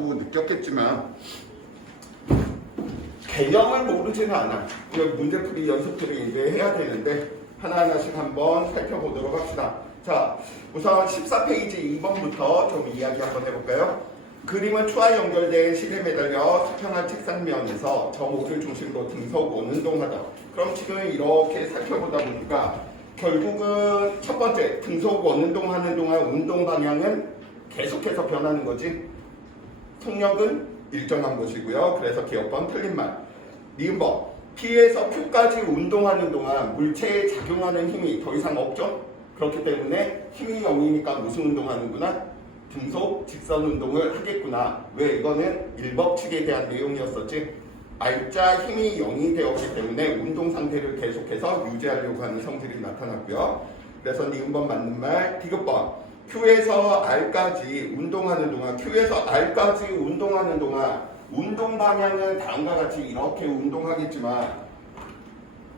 거리라고 느꼈겠지만 개념을 모르지는 않아. 문제풀이 연습들을 이제 해야 되는데 하나하나씩 한번 살펴보도록 합시다. 자, 우선 14페이지 2번부터 좀 이야기 한번 해볼까요? 그림은 추와 연결된 실에 매달려 수평한 책상면에서 점호를 중심으로 등서고 운동하다. 그럼 지금 이렇게 살펴보다 보니까 결국은 첫 번째 등서고 원운동하는 동안 운동 방향은 계속해서 변하는 거지. 속력은 일정한 것이고요. 그래서 기억번 틀린 말. 니은번 P에서 Q까지 운동하는 동안 물체에 작용하는 힘이 더 이상 없죠. 그렇기 때문에 힘이 0이니까 무슨 운동하는구나? 등속 직선 운동을 하겠구나. 왜? 이거는 일법칙에 대한 내용이었었지. 알짜 힘이 0이 되었기 때문에 운동 상태를 계속해서 유지하려고 하는 성질이 나타났고요. 그래서 니은번 맞는 말. 디귿번 Q에서 R까지 운동하는 동안 Q에서 R까지 운동하는 동안 운동 방향은 다음과 같이 이렇게 운동하겠지만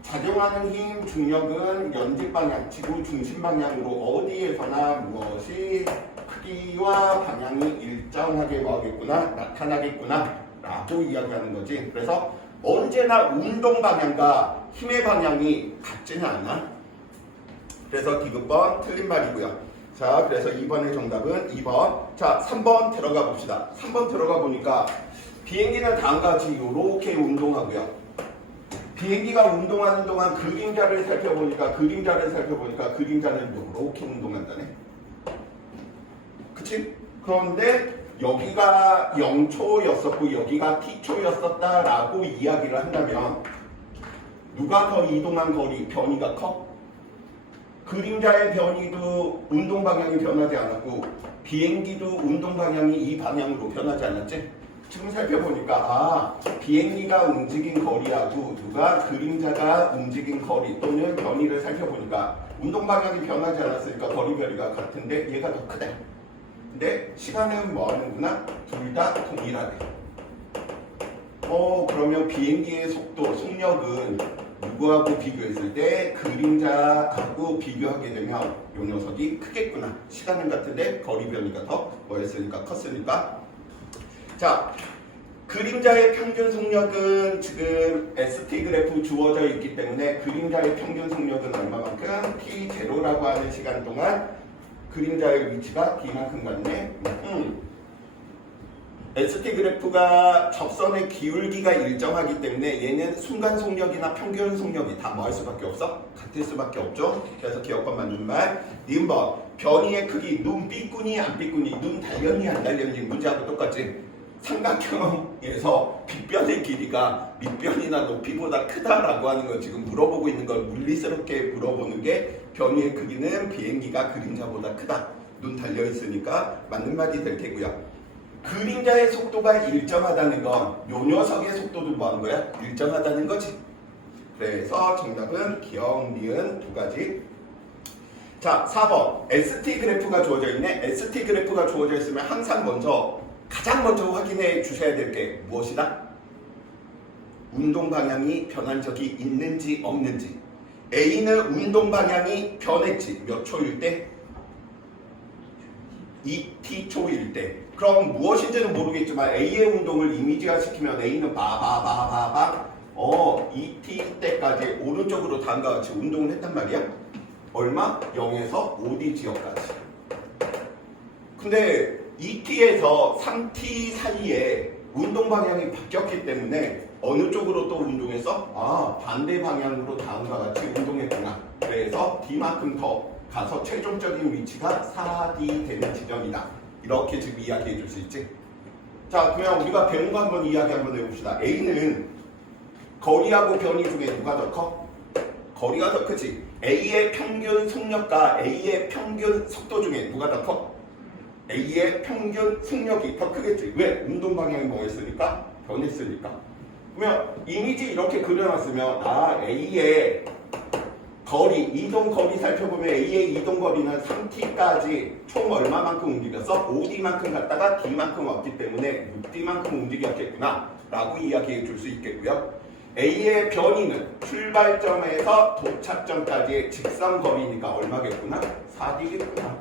작용하는 힘, 중력은 연집 방향, 지구 중심 방향으로 어디에서나 무엇이 크기와 방향이 일정하게 뭐하겠구나? 나타나겠구나 라고 이야기하는 거지. 그래서 언제나 운동 방향과 힘의 방향이 같지는 않아. 그래서 디귿번 틀린 말이고요. 자, 그래서 2번의 정답은 2번. 자, 3번 들어가 봅시다. 3번 들어가 보니까 비행기는 다음과 같이 이렇게 운동하고요. 비행기가 운동하는 동안 그림자를 살펴보니까 그림자는 이렇게 운동한다네. 그치? 그런데 여기가 0초였었고 여기가 t초였었다라고 이야기를 한다면 누가 더 이동한 거리, 변이가 커? 그림자의 변이도 운동 방향이 변하지 않았고 비행기도 운동 방향이 이 방향으로 변하지 않았지? 지금 살펴보니까 비행기가 움직인 거리하고 누가 그림자가 움직인 거리 또는 변이를 살펴보니까 운동 방향이 변하지 않았으니까 거리 변이가 같은데 얘가 더 크다. 근데 시간은 뭐 하는구나? 둘 다 동일하대. 그러면 비행기의 속도, 속력은 누구하고 비교했을 때 그림자하고 비교하게 되면 이 녀석이 크겠구나. 시간은 같은데 거리 변이가 더 뭐였으니까 컸으니까. 자, 그림자의 평균 속력은 지금 ST 그래프 주어져 있기 때문에 그림자의 평균 속력은 얼마만큼? T0라고 하는 시간 동안 그림자의 위치가 D만큼 같네. ST 그래프가 접선의 기울기가 일정하기 때문에 얘는 순간 속력이나 평균 속력이 다 뭐 할 수밖에 없어? 같을 수밖에 없죠. 그래서 기억번 맞는 말. 니은번 변이의 크기, 눈 삐꾸니 안 삐꾸니, 눈 달렸니 안 달렸니 문제하고 똑같지. 삼각형에서 빗변의 길이가 밑변이나 높이보다 크다라고 하는 걸 지금 물어보고 있는 걸 물리스럽게 물어보는 게 변이의 크기는 비행기가 그림자보다 크다. 눈 달려있으니까 맞는 말이 될 테고요. 그림자의 속도가 일정하다는 건 요 녀석의 속도도 뭐 하는 거야? 일정하다는 거지. 그래서 정답은 기억, 니은 두 가지. 자, 4번 ST 그래프가 주어져 있네. ST 그래프가 주어져 있으면 항상 가장 먼저 확인해 주셔야 될 게 무엇이다? 운동 방향이 변한 적이 있는지 없는지. A는 운동 방향이 변했지. 몇 초일 때? 2t초일 때. 그럼 무엇인지는 모르겠지만 A의 운동을 이미지화 시키면 A는 2t 때까지 오른쪽으로 다음과 같이 운동을 했단 말이야. 얼마? 0에서 5D 지역까지. 근데 2t에서 3t 사이에 운동 방향이 바뀌었기 때문에 어느 쪽으로 또 운동했어? 반대 방향으로 다음과 같이 운동했구나. 그래서 D만큼 더 가서 최종적인 위치가 4D 되는 지점이다. 이렇게 지금 이야기해 줄 수 있지. 자, 그러면 우리가 배운 거 한번 이야기 한번 해봅시다. A는 거리하고 변이 중에 누가 더 커? 거리가 더 크지. A의 평균 속력과 A의 평균 속도 중에 누가 더 커? A의 평균 속력이 더 크겠지. 왜? 운동 방향이 뭐였으니까? 변했으니까. 그러면 이미지 이렇게 그려놨으면 A의 거리, 이동 거리 살펴보면 A의 이동 거리는 3t까지 총 얼마만큼 움직였어? 5d만큼 갔다가 d만큼 왔기 때문에 6d만큼 움직였겠구나 라고 이야기해 줄 수 있겠고요. A의 변이는 출발점에서 도착점까지의 직선 거리니까 얼마겠구나? 4d겠구나.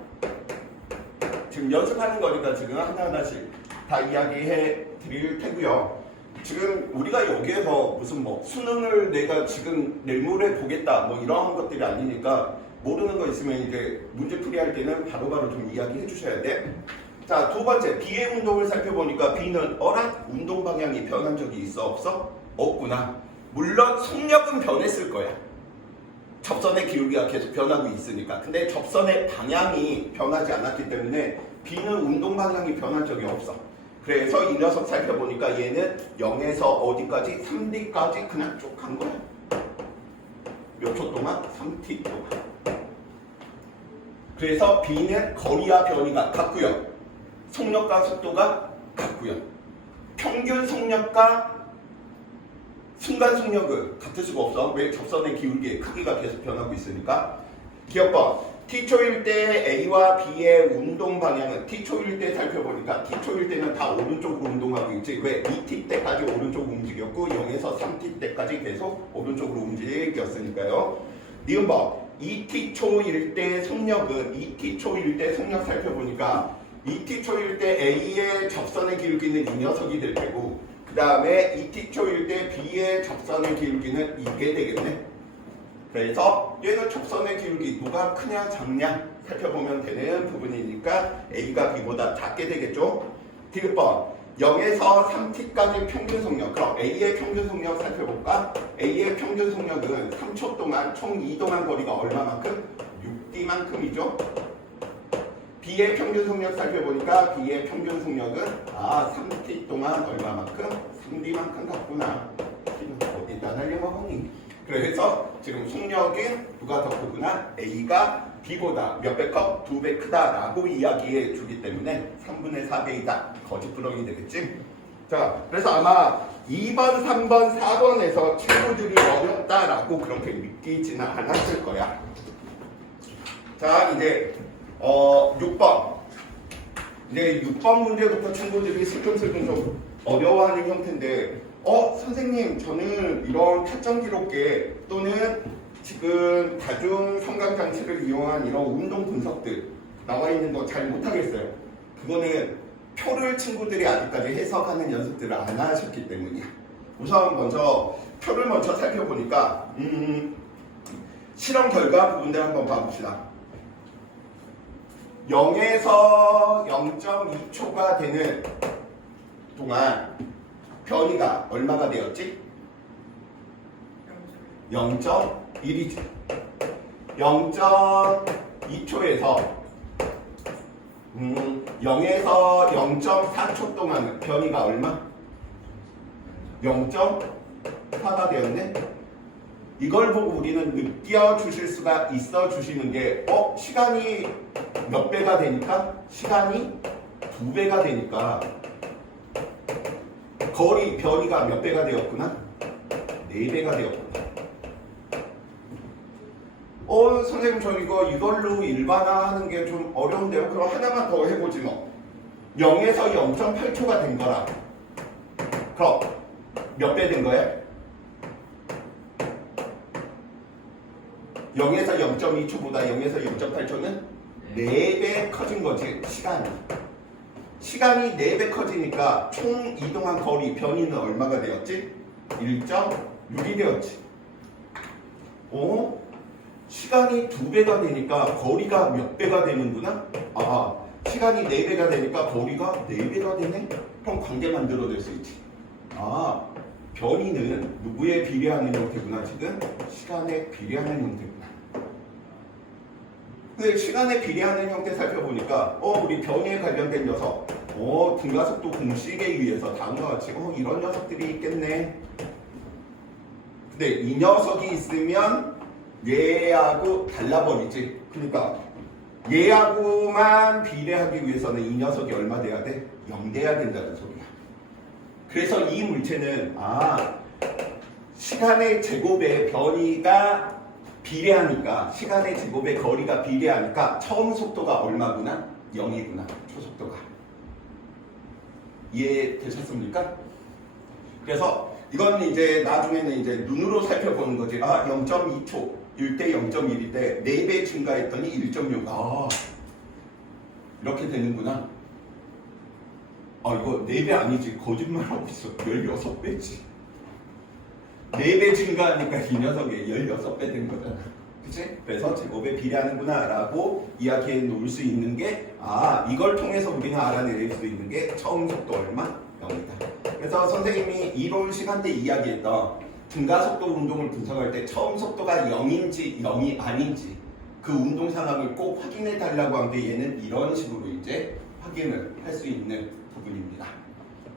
지금 연습하는 거니까 지금 하나하나씩 다 이야기해 드릴 테고요. 지금 우리가 여기에서 무슨 뭐 수능을 내가 지금 내일 모레 보겠다 뭐 이런 것들이 아니니까 모르는 거 있으면 이제 문제 풀이할 때는 바로바로 좀 이야기해 주셔야 돼. 자, 두 번째, B의 운동을 살펴보니까 B는 어라? 운동 방향이 변한 적이 있어? 없어? 없구나. 물론 속력은 변했을 거야. 접선의 기울기가 계속 변하고 있으니까. 근데 접선의 방향이 변하지 않았기 때문에 B는 운동 방향이 변한 적이 없어. 그래서 이 녀석 살펴보니까 얘는 0에서 어디까지? 3D까지 그냥 쭉 간 거야. 몇 초 동안? 3T 동안. 그래서 B는 거리와 변이가 같고요. 속력과 속도가 같고요. 평균 속력과 순간 속력은 같을 수가 없어. 왜? 접선의 기울기의 크기가 계속 변하고 있으니까. 기억번. T초일 때 A와 B의 운동 방향은 T초일 때 살펴보니까 T초일 때는 다 오른쪽으로 운동하고 있지. 왜? 2T 때까지 오른쪽 움직였고 0에서 3T 때까지 계속 오른쪽으로 움직였으니까요. 니은번. 2T초일 때 속력은 2T초일 때 속력 살펴보니까 2T초일 때 A의 접선의 기울기는 이 녀석이 될 테고 그 다음에 2T초일 때 B의 접선의 기울기는 이게 되겠네. 그래서 얘는 접선의 기울기 누가 크냐 작냐 살펴보면 되는 부분이니까 A가 B보다 작게 되겠죠. 디귿번 0에서 3T까지 평균 속력. 그럼 A의 평균 속력 살펴볼까? A의 평균 속력은 3초 동안 총 이동한 거리가 얼마만큼? 6D만큼이죠. B의 평균 속력 살펴보니까 B의 평균 속력은 3T 동안 얼마만큼? 3D만큼 같구나. 어디다 날려먹었니? 그래서 지금 속력은 누가 더 크구나? A가 B보다 몇 배 커? 2배 크다라고 이야기해 주기 때문에 3분의 4배이다. 거짓부렁이 되겠지? 자, 그래서 아마 2번, 3번, 4번에서 친구들이 어렵다라고 그렇게 느끼지는 않았을 거야. 자, 이제 6번. 이제 6번 문제부터 친구들이 슬금슬금 좀 어려워하는 형태인데 선생님 저는 이런 타점 기록계 또는 지금 다중 삼각장치를 이용한 이런 운동 분석들 나와 있는 거 잘 못하겠어요. 그거는 표를 친구들이 아직까지 해석하는 연습들을 안 하셨기 때문이야. 우선 먼저 표를 먼저 살펴보니까 실험 결과 부분들 한번 봐봅시다. 0에서 0.2초가 되는 동안 변이가 얼마가 되었지? 0.1이지. 0.2초에서 0에서 0.4초 동안 변이가 얼마? 0.4가 되었네. 이걸 보고 우리는 느껴주실 수가 있어 주시는 게 시간이 몇 배가 되니까? 시간이 2배가 되니까 거리 변이가 몇 배가 되었구나? 4배가 되었구나. 선생님 저 이걸로 일반화하는 게 좀 어려운데요. 그럼 하나만 더 해보지 뭐. 0에서 0.8초가 된 거라. 그럼 몇 배 된 거야? 0에서 0.2초보다 0에서 0.8초는 4배 커진 거지, 시간이. 시간이 4배 커지니까 총 이동한 거리 변이는 얼마가 되었지? 1.6이 되었지. 시간이 2배가 되니까 거리가 몇 배가 되는구나? 시간이 4배가 되니까 거리가 4배가 되네? 그럼 관계 만들어낼 수 있지. 변이는 누구에 비례하는 형태구나, 지금? 시간에 비례하는 형태구나. 근데 시간에 비례하는 형태 살펴보니까 우리 변이에 관련된 녀석 등가속도 공식에 의해서 다음과 같이 이런 녀석들이 있겠네. 근데 이 녀석이 있으면 얘하고 달라버리지. 그러니까 얘하고만 비례하기 위해서는 이 녀석이 얼마 돼야 돼? 0 돼야 된다는 소리야. 그래서 이 물체는 시간의 제곱에 변이가 비례하니까 시간의 제곱에 거리가 비례하니까 처음 속도가 얼마구나? 0이구나. 초속도가. 이해되셨습니까? 그래서 이건 이제 나중에는 이제 눈으로 살펴보는 거지. 0.2초 1대 0.1일 때 4배 증가했더니 1.6. 이렇게 되는구나. 아 이거 4배 아니지. 거짓말하고 있어. 16배지. 4배 증가하니까 이 녀석이 16배 된 거잖아. 그치? 그래서 제곱에 비례하는구나 라고 이야기해 놓을 수 있는 게 이걸 통해서 우리가 알아낼 수 있는 게 처음 속도 얼마? 0이다. 그래서 선생님이 이론 시간 때 이야기했던 증가속도 운동을 분석할 때 처음 속도가 0인지 0이 아닌지 그 운동 상황을 꼭 확인해 달라고 한 게 얘는 이런 식으로 이제 확인을 할 수 있는 부분입니다.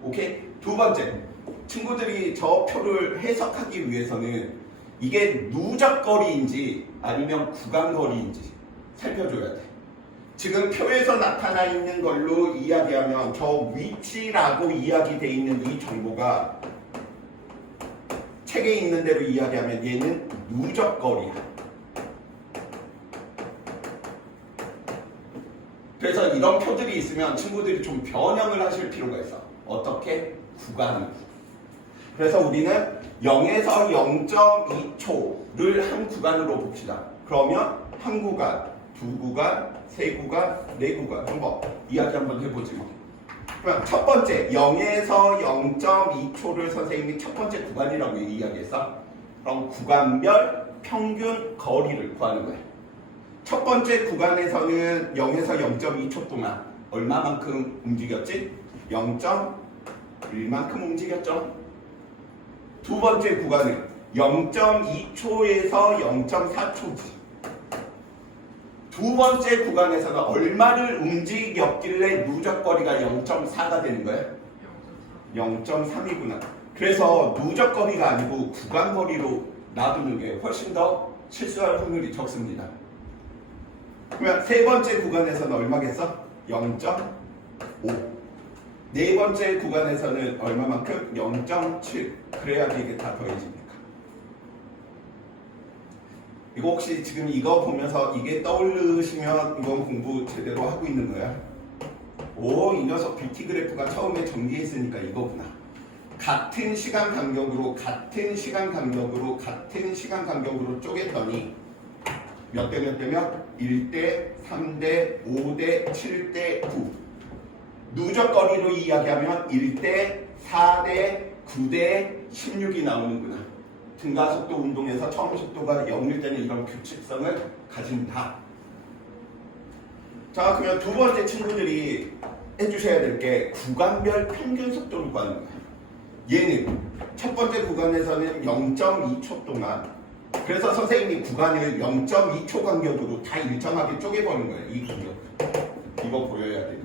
오케이? 두 번째, 친구들이 저 표를 해석하기 위해서는 이게 누적거리인지 아니면 구간거리인지 살펴줘야 돼. 지금 표에서 나타나 있는 걸로 이야기하면 저 위치라고 이야기되어 있는 이 정보가 책에 있는 대로 이야기하면 얘는 누적거리야. 그래서 이런 표들이 있으면 친구들이 좀 변형을 하실 필요가 있어. 어떻게? 구간으로. 그래서 우리는 0에서 0.2초를 한 구간으로 봅시다. 그러면 한 구간, 두 구간, 세 구간, 네 구간 한번 이야기 한번 해보지 뭐. 그럼 첫 번째 0에서 0.2초를 선생님이 첫 번째 구간이라고 이야기했어. 그럼 구간별 평균 거리를 구하는 거야. 첫 번째 구간에서는 0에서 0.2초 동안 얼마만큼 움직였지? 0.1만큼 움직였죠. 두 번째 구간은 0.2초에서 0.4초지. 두 번째 구간에서는 얼마를 움직였길래 누적거리가 0.4가 되는 거예요? 0.3이구나. 그래서 누적거리가 아니고 구간거리로 놔두는 게 훨씬 더 실수할 확률이 적습니다. 그러면 세 번째 구간에서는 얼마겠어? 0.5. 네 번째 구간에서는 얼마만큼? 0.7. 그래야지 이게 다 더해집니까? 이거 혹시 지금 이거 보면서 이게 떠오르시면 이건 공부 제대로 하고 있는 거야? 이 녀석 뷰티 그래프가 처음에 정리했으니까 이거구나. 같은 시간 간격으로 쪼갰더니 몇 대 몇 대면 1대, 3대, 5대, 7대, 9. 누적거리로 이야기하면 1대, 4대, 9대, 16이 나오는구나. 증가속도 운동에서 처음 속도가 0일 때는 이런 규칙성을 가진다. 자, 그러면 두 번째 친구들이 해주셔야 될 게 구간별 평균 속도를 구하는 거예요. 얘는 첫 번째 구간에서는 0.2초 동안, 그래서 선생님이 구간을 0.2초 간격으로 다 일정하게 쪼개버린 거예요. 이 간격. 이거 보여야 되니까.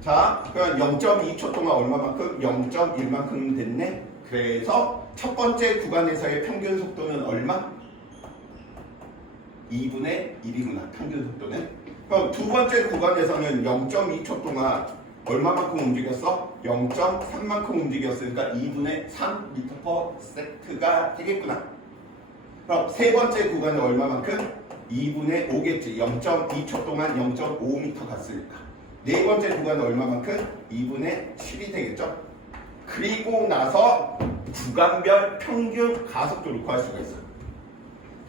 자, 그럼 0.2초 동안 얼마만큼? 0.1만큼 됐네. 그래서 첫 번째 구간에서의 평균 속도는 얼마? 2분의 1이구나. 평균 속도는. 그럼 두 번째 구간에서는 0.2초 동안 얼마만큼 움직였어? 0.3만큼 움직였으니까 2분의 3m/s가 되겠구나. 그럼 세 번째 구간은 얼마만큼? 2분의 5겠지. 0.2초 동안 0.5m 갔으니까. 네 번째 구간은 얼마만큼? 2분의 7이 되겠죠. 그리고 나서 구간별 평균 가속도를 구할 수가 있어요.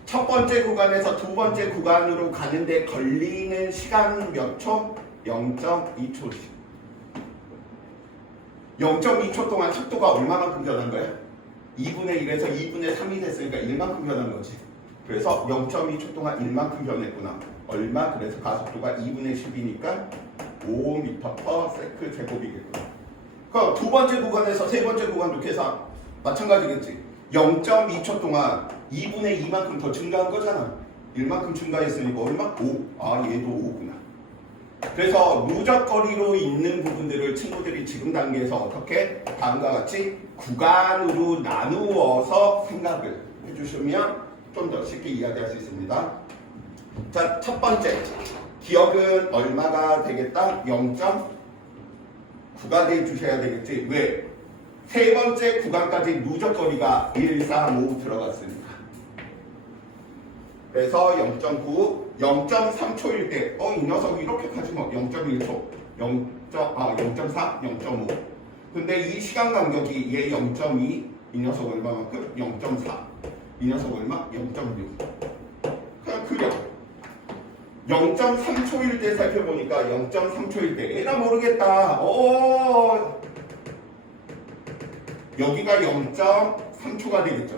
첫 번째 구간에서 두 번째 구간으로 가는데 걸리는 시간 몇 초? 0.2초지. 0.2초 동안 속도가 얼마만큼 변한 거야? 2분의 1에서 2분의 3이 됐으니까 1만큼 변한 거지. 그래서 0.2초 동안 1만큼 변했구나. 얼마? 그래서 가속도가 2분의 10이니까 5m/s 제곱이겠구나. 그럼 두 번째 구간에서 세 번째 구간도 계산 마찬가지겠지. 0.2초 동안 2분의 2만큼 더 증가한 거잖아. 1만큼 증가했으니까 얼마? 5. 얘도 5구나. 그래서 누적거리로 있는 부분들을 친구들이 지금 단계에서 어떻게? 다음과 같이 구간으로 나누어서 생각을 해주시면 좀 더 쉽게 이야기할 수 있습니다. 자, 첫 번째 기억은 얼마가 되겠다? 0.9가 돼주셔야 되겠지. 왜? 세 번째 구간까지 누적거리가 1, 3, 5 들어갔으니까. 그래서 0.9, 0.3초일 때, 이 녀석이 이렇게 가지 뭐. 0.1초, 0.4, 0.5. 근데 이 시간 간격이 얘 0.2, 이 녀석 얼마만큼? 0.4. 이 녀석 얼마? 0.6. 그냥 그려. 0.3초일 때 살펴보니까 0.3초일 때 얘가 모르겠다. 여기가 0.3초가 되겠죠.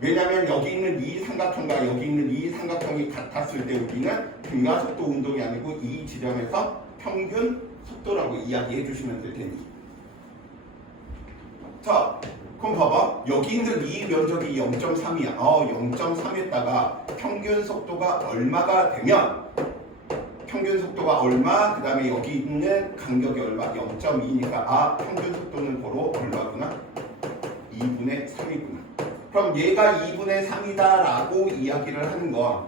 왜냐하면 여기 있는 이 삼각형과 여기 있는 이 삼각형이 같았을 때 우리는 등가속도 운동이 아니고 이 지점에서 평균 속도라고 이야기해 주시면 될 테니. 자, 그럼 봐봐. 여기 있는 이 면적이 0.3이야. 0.3에다가 평균 속도가 얼마가 되면 평균 속도가 얼마, 그 다음에 여기 있는 간격이 얼마, 0.2니까 평균 속도는 바로 얼마구나? 2분의 3이구나. 그럼 얘가 2분의 3이다 라고 이야기를 하는 건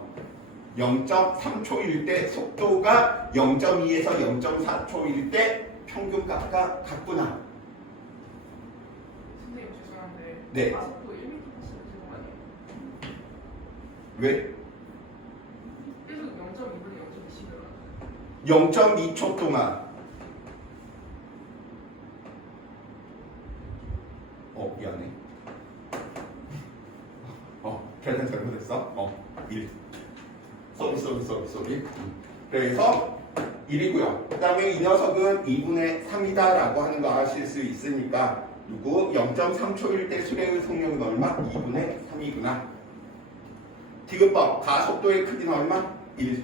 0.3초일 때 속도가 0.2에서 0.4초일 때 평균값과 같구나. 선생님 죄송한데 네. 가속도 1m pass는 제곱 아니에요? 왜? 계속 0.2분의 0.20으로 0.2초 동안 미안해. 계산 잘못했어. 1. 쏘리. 그래서 1이고요. 그 다음에 이 녀석은 2분의 3이다 라고 하는 거 아실 수 있으니까 누구 0.3초일 때 수레의 속력은 얼마? 2분의 3이구나. 디귿법 가속도의 크기는 얼마? 1.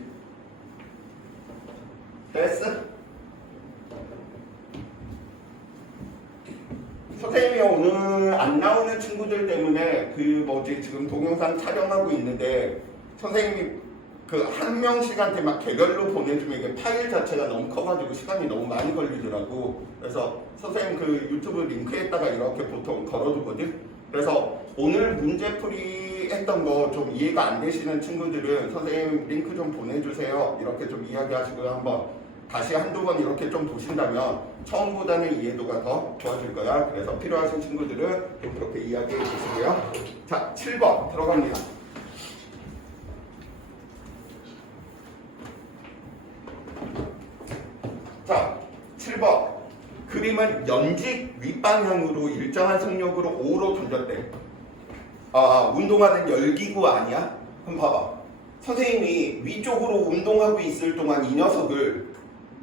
됐어? 선생님이 오늘 안 나오는 친구들 때문에 지금 동영상 촬영하고 있는데 선생님이 그 한 명씩한테 막 개별로 보내주면 이게 파일 자체가 너무 커가지고 시간이 너무 많이 걸리더라고. 그래서 선생님 그 유튜브 링크에다가 이렇게 보통 걸어두거든. 그래서 오늘 문제풀이 했던 거 좀 이해가 안 되시는 친구들은 선생님 링크 좀 보내주세요. 이렇게 좀 이야기하시고 한번 다시 한두 번 이렇게 좀 보신다면 처음보다는 이해도가 더 좋아질 거야. 그래서 필요하신 친구들은 좀 그렇게 이야기해 주시고요. 자, 7번 들어갑니다. 자, 7번. 그림은 연직 윗방향으로 일정한 속력으로 O로 던졌대. 운동하는 열기구 아니야? 그럼 봐봐. 선생님이 위쪽으로 운동하고 있을 동안 이 녀석을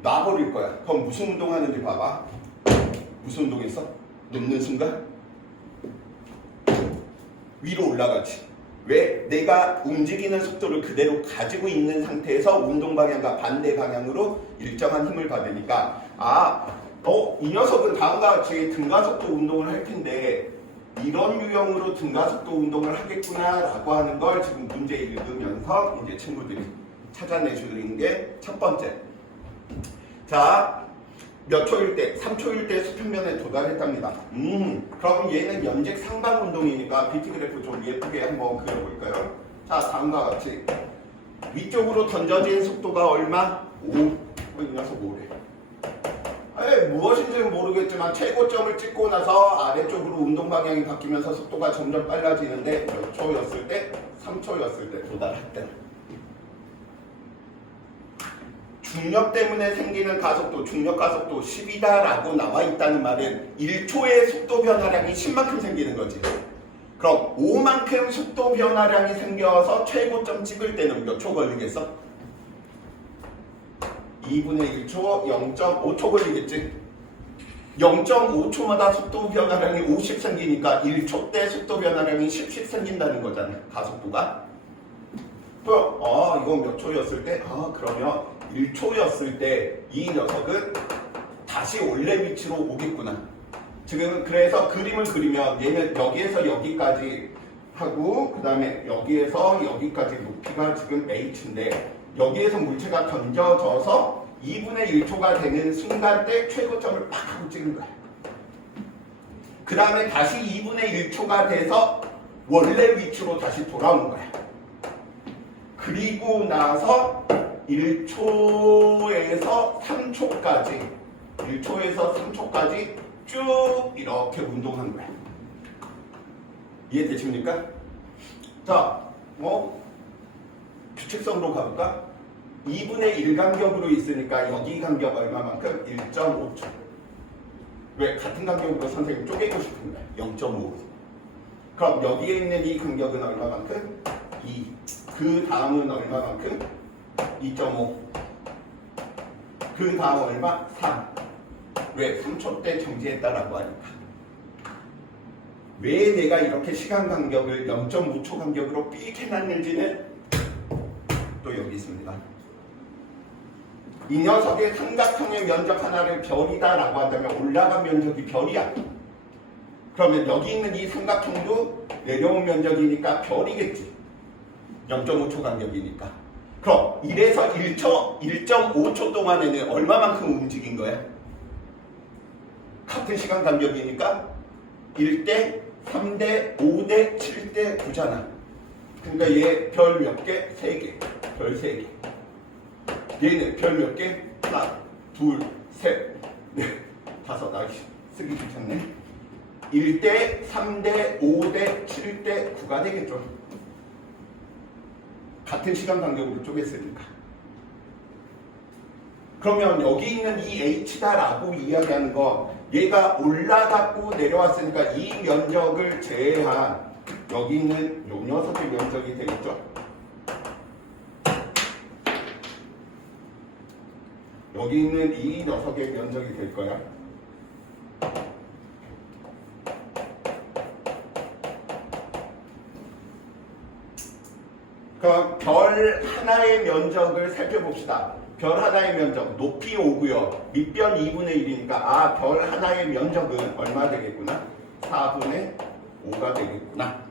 놔버릴 거야. 그럼 무슨 운동하는지 봐봐. 무슨 운동했어? 눕는 순간 위로 올라가지. 왜? 내가 움직이는 속도를 그대로 가지고 있는 상태에서 운동 방향과 반대 방향으로 일정한 힘을 받으니까 이 녀석은 다음과 같이 등가속도 운동을 할 텐데 이런 유형으로 등가속도 운동을 하겠구나 라고 하는 걸 지금 문제 읽으면서 이제 친구들이 찾아내주는 게 첫 번째. 자, 몇 초일 때? 3초일 때 수평면에 도달했답니다. 그럼 얘는 연직 상방 운동이니까 BT 그래프 좀 예쁘게 한번 그려볼까요? 자, 다음과 같이 위쪽으로 던져진 속도가 얼마? 5. 이 녀석 5래. 무엇인지는 모르겠지만 최고점을 찍고 나서 아래쪽으로 운동 방향이 바뀌면서 속도가 점점 빨라지는데 몇 초였을 때? 3초였을 때 도달했대. 중력 때문에 생기는 가속도, 중력 가속도 10이다 라고 나와 있다는 말은 1초의 속도 변화량이 10만큼 생기는 거지. 그럼 5만큼 속도 변화량이 생겨서 최고점 찍을 때는 몇 초 걸리겠어? 2분의 1초, 0.5초 걸리겠지. 0.5초마다 속도 변화량이 50 생기니까 1초 때 속도 변화량이 10 생긴다는 거잖아. 가속도가. 그럼 이건 몇 초였을 때? 그러면 1초였을 때 이 녀석은 다시 원래 위치로 오겠구나. 지금 그래서 그림을 그리면 얘는 여기에서 여기까지 하고 그 다음에 여기에서 여기까지 높이가 지금 h인데 여기에서 물체가 던져져서 2분의 1초가 되는 순간 때 최고점을 팍 하고 찍은 거야. 그 다음에 다시 2분의 1초가 돼서 원래 위치로 다시 돌아온 거야. 그리고 나서 1초에서 3초까지 쭉 이렇게 운동한 거야. 이해되십니까? 자, 규칙성으로 가볼까? 2분의 1 간격으로 있으니까 여기 간격 얼마만큼? 1.5초. 왜? 같은 간격으로 선생님 쪼개고 싶은 거야. 0.5. 그럼 여기에 있는 이 간격은 얼마만큼? 2. 그 다음은 얼마만큼? 2.5. 그 다음 얼마? 3. 왜? 3초 때 정지했다라고 하니까. 왜 내가 이렇게 시간 간격을 0.5초 간격으로 삑 해놨는지는 또 여기 있습니다. 이 녀석의 삼각형의 면적 하나를 별이다라고 한다면 올라간 면적이 별이야. 그러면 여기 있는 이 삼각형도 내려온 면적이니까 별이겠지. 0.5초 간격이니까. 그럼 이래서 1.5초 동안에는 얼마만큼 움직인 거야? 같은 시간 간격이니까 1대, 3대, 5대, 7대 9잖아. 그러니까 얘 별 몇 개? 3개. 별 3개. 얘는 별 몇 개? 하나, 둘, 셋, 넷, 다섯. 쓰기 귀찮네. 1대, 3대, 5대, 7대 9가 되겠죠. 같은 시간 간격으로 쪼갰으니까. 그러면 여기 있는 이 h다라고 이야기하는 거, 얘가 올라갔고 내려왔으니까 이 면적을 제외한 여기 있는 요 녀석의 면적이 되겠죠. 여기 있는 이 녀석의 면적이 될 거야. 그럼 별 하나의 면적을 살펴봅시다. 별 하나의 면적, 높이 5고요. 밑변 2분의 1이니까 별 하나의 면적은 얼마 되겠구나? 4분의 5가 되겠구나.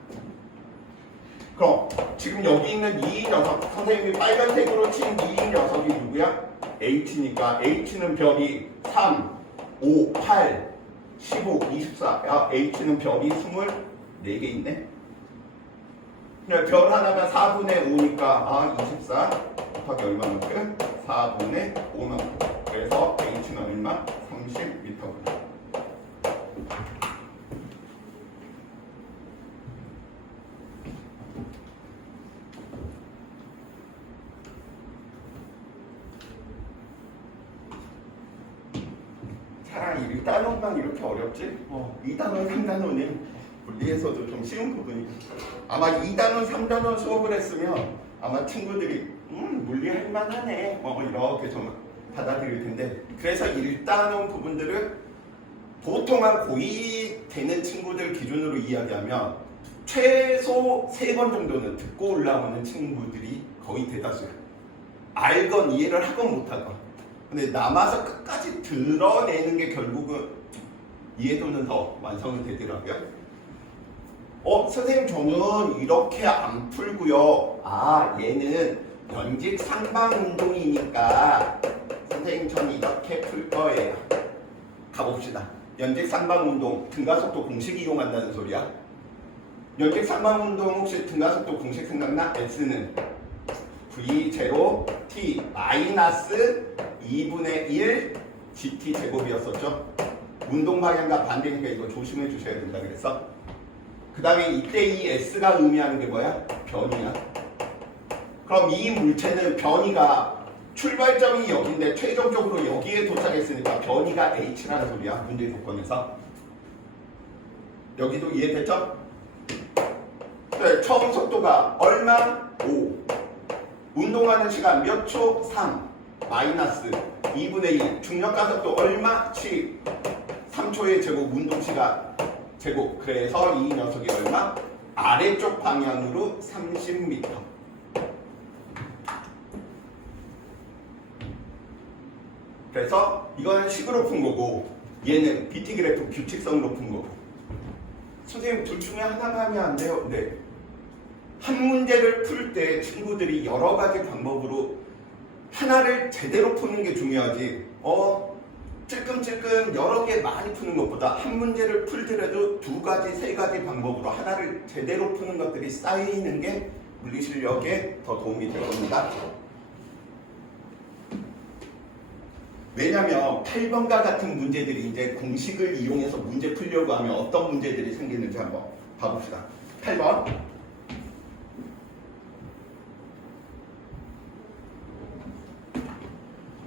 그럼 지금 여기 있는 이 녀석, 선생님이 빨간색으로 친 이 녀석이 누구야? h니까 h는 별이 3, 5, 8, 15, 24. h는 별이 24개 있네. 별 하나가 4분의 5니까 24 곱하기 얼마만큼? 4분의 5만큼. 그래서 h는 얼마? 30m구나. 차라리 1단원만 이렇게 어렵지? 2단원, 3단원은 물리에서도 좀 쉬운 부분이. 아마 2단원, 3단원 수업을 했으면 아마 친구들이 물리 할만하네 이렇게 좀 받아들일 텐데, 그래서 1단원 부분들을 보통 한 고2 되는 친구들 기준으로 이야기하면 최소 3번 정도는 듣고 올라오는 친구들이 거의 대다수야. 알건 이해를 하건 못하건. 근데 남아서 끝까지 드러내는 게 결국은 이해도는 더 완성이 되더라고요. 선생님 저는 이렇게 안 풀고요. 얘는 연직 상방 운동이니까 선생님 저는 이렇게 풀 거예요. 가봅시다. 연직 상방 운동, 등가속도 공식 이용한다는 소리야. 연직 상방 운동 혹시 등가속도 공식 생각나? S는 V0 T 마이너스 2분의 1 GT 제곱이었었죠. 운동 방향과 반대니까 이거 조심해 주셔야 된다 그랬어. 그 다음에 이때 이 S가 의미하는 게 뭐야? 변이야. 그럼 이 물체는 변이가 출발점이 여기인데 최종적으로 여기에 도착했으니까 변이가 H라는 소리야. 문제 조건에서. 여기도 이해됐죠? 그래, 처음 속도가 얼마? 5. 운동하는 시간 몇 초? 3. 마이너스 2분의 1. 중력 가속도 얼마? 7. 3초의 제곱 운동시간 제곱. 그래서 이 녀석이 얼마? 아래쪽 방향으로 30m. 그래서 이거는 식으로 푼 거고, 얘는 BT 그래프 규칙성으로 푼 거고. 선생님 둘 중에 하나만 하면 안 돼요? 네. 한 문제를 풀 때 친구들이 여러 가지 방법으로 하나를 제대로 푸는 게 중요하지. 찔끔찔끔 여러 개 많이 푸는 것보다 한 문제를 풀더라도 2가지, 3가지 방법으로 하나를 제대로 푸는 것들이 쌓이는 게 물리 실력에 더 도움이 될 겁니다. 왜냐면 8번과 같은 문제들이 이제 공식을 이용해서 문제 풀려고 하면 어떤 문제들이 생기는지 한번 봐봅시다. 8번.